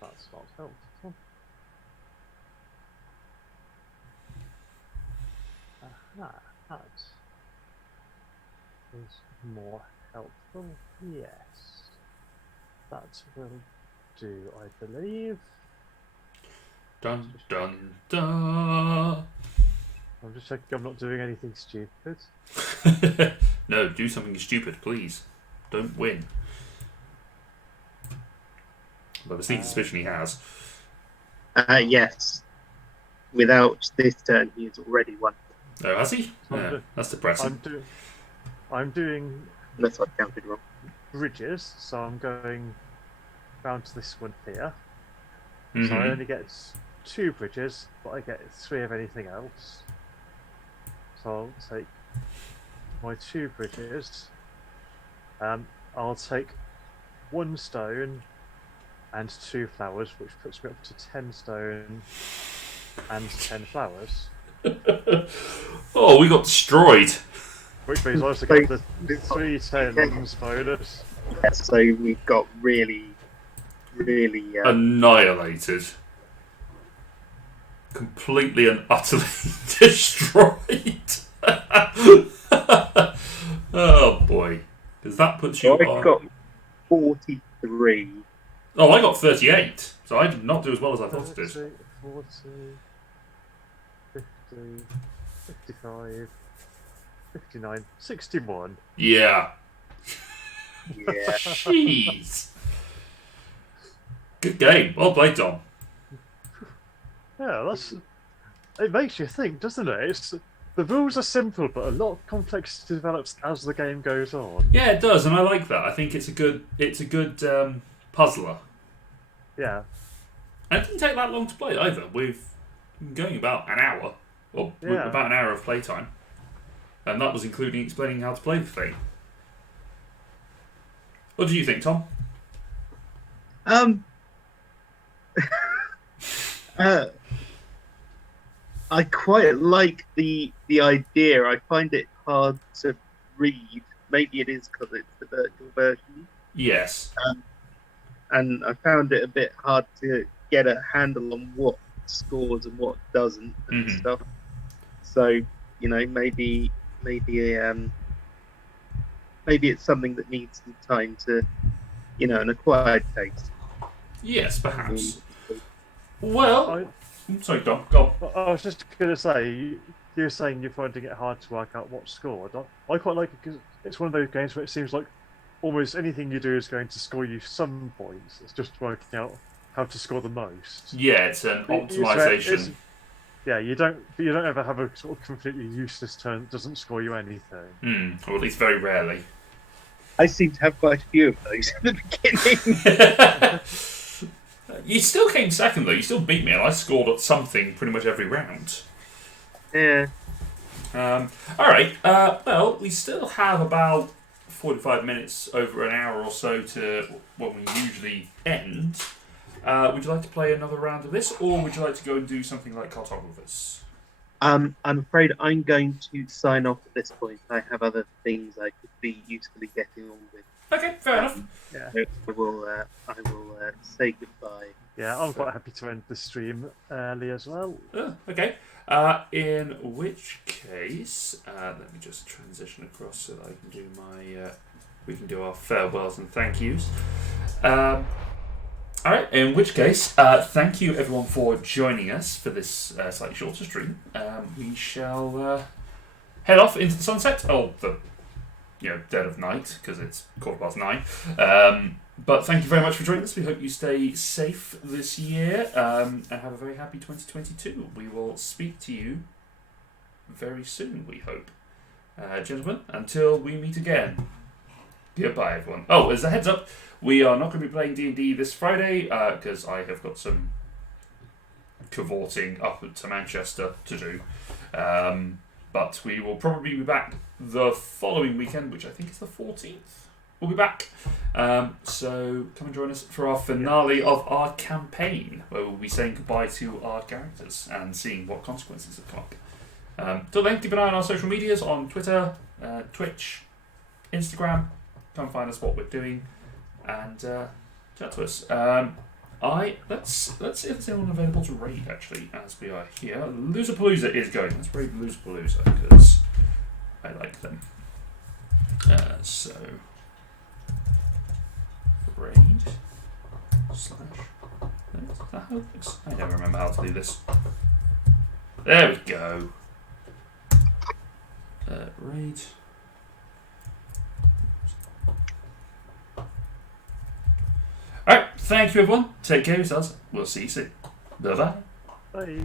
That's not helpful. Aha, that is more helpful. Yes, that will do, I believe. Dun dun dun. I'm just checking I'm not doing anything stupid. No, do something stupid, please. Don't win. But the sneak suspicion he has. Yes. Without this turn, he has already won. Oh, has he? Yeah, that's depressing. I'm doing Unless I counted wrong. bridges, so I'm going round to this one here. Mm-hmm. So I only get 2 bridges, but I get 3 of anything else. So I'll take my 2 bridges. I'll take 1 stone and 2 flowers, which puts me up to 10 stone and 10 flowers. Oh, we got destroyed. Which means I also get the 3 tens bonus. Yeah, so we've got really Annihilated. Completely and utterly destroyed. Oh boy. Because that puts you I got 43. Oh, I got 38. So I did not do as well as I thought it did. 40, 50, 55, 59, 61. Yeah. Yeah. Jeez. Good game. Well played, Dom. Yeah, it makes you think, doesn't it? The rules are simple, but a lot of complexity develops as the game goes on. Yeah, it does, and I like that. I think it's a good puzzler. Yeah. And it didn't take that long to play either. We've been going about an hour, or about an hour of playtime, and that was including explaining how to play the thing. What do you think, Tom? Um, I quite like the idea. I find it hard to read. Maybe it is because it's the virtual version. Yes. And I found it a bit hard to get a handle on what scores and what doesn't and stuff. So, maybe it's something that needs some time to, an acquired taste. Yes, perhaps. Well, sorry, Dom, go on. I was just going to say, you're saying you're finding it hard to work out what score. I quite like it because it's one of those games where it seems like almost anything you do is going to score you some points. It's just working out how to score the most. Yeah, it's an optimization. You don't ever have a sort of completely useless turn that doesn't score you anything. Or at least very rarely. I seem to have quite a few of those at the beginning. You still came second, though. You still beat me, and I scored at something pretty much every round. Yeah. Alright, well, we still have about 45 minutes, over an hour or so to when we usually end. Would you like to play another round of this, or would you like to go and do something like Cartographers? I'm afraid I'm going to sign off at this point. I have other things I could be usefully getting on with. Okay, fair enough. Yeah. I will say goodbye. Yeah, I'm quite happy to end the stream early as well. Okay. In which case, let me just transition across so that I can do my. We can do our farewells and thank yous. All right. In which case, thank you everyone for joining us for this slightly shorter stream. We shall head off into the sunset. Oh, the dead of night because it's 9:15. But thank you very much for joining us. We hope you stay safe this year and have a very happy 2022. We will speak to you very soon, we hope. Gentlemen, until we meet again, goodbye, everyone. Oh, as a heads up, we are not going to be playing D&D this Friday because I have got some cavorting up to Manchester to do. But we will probably be back the following weekend, which I think is the 14th. We'll be back. So come and join us for our finale of our campaign, where we'll be saying goodbye to our characters and seeing what consequences have come up. Till then, keep an eye on our social medias on Twitter, Twitch, Instagram. Come and find us what we're doing and chat to us. Let's see if there's anyone available to raid actually as we are here. Loserpalooza is going. Let's raid Loserpalooza because I like them. So raid slash. I don't remember how to do this. There we go. Raid. Alright, thank you everyone. Take care of yourselves. We'll see you soon. Bye-bye. Bye.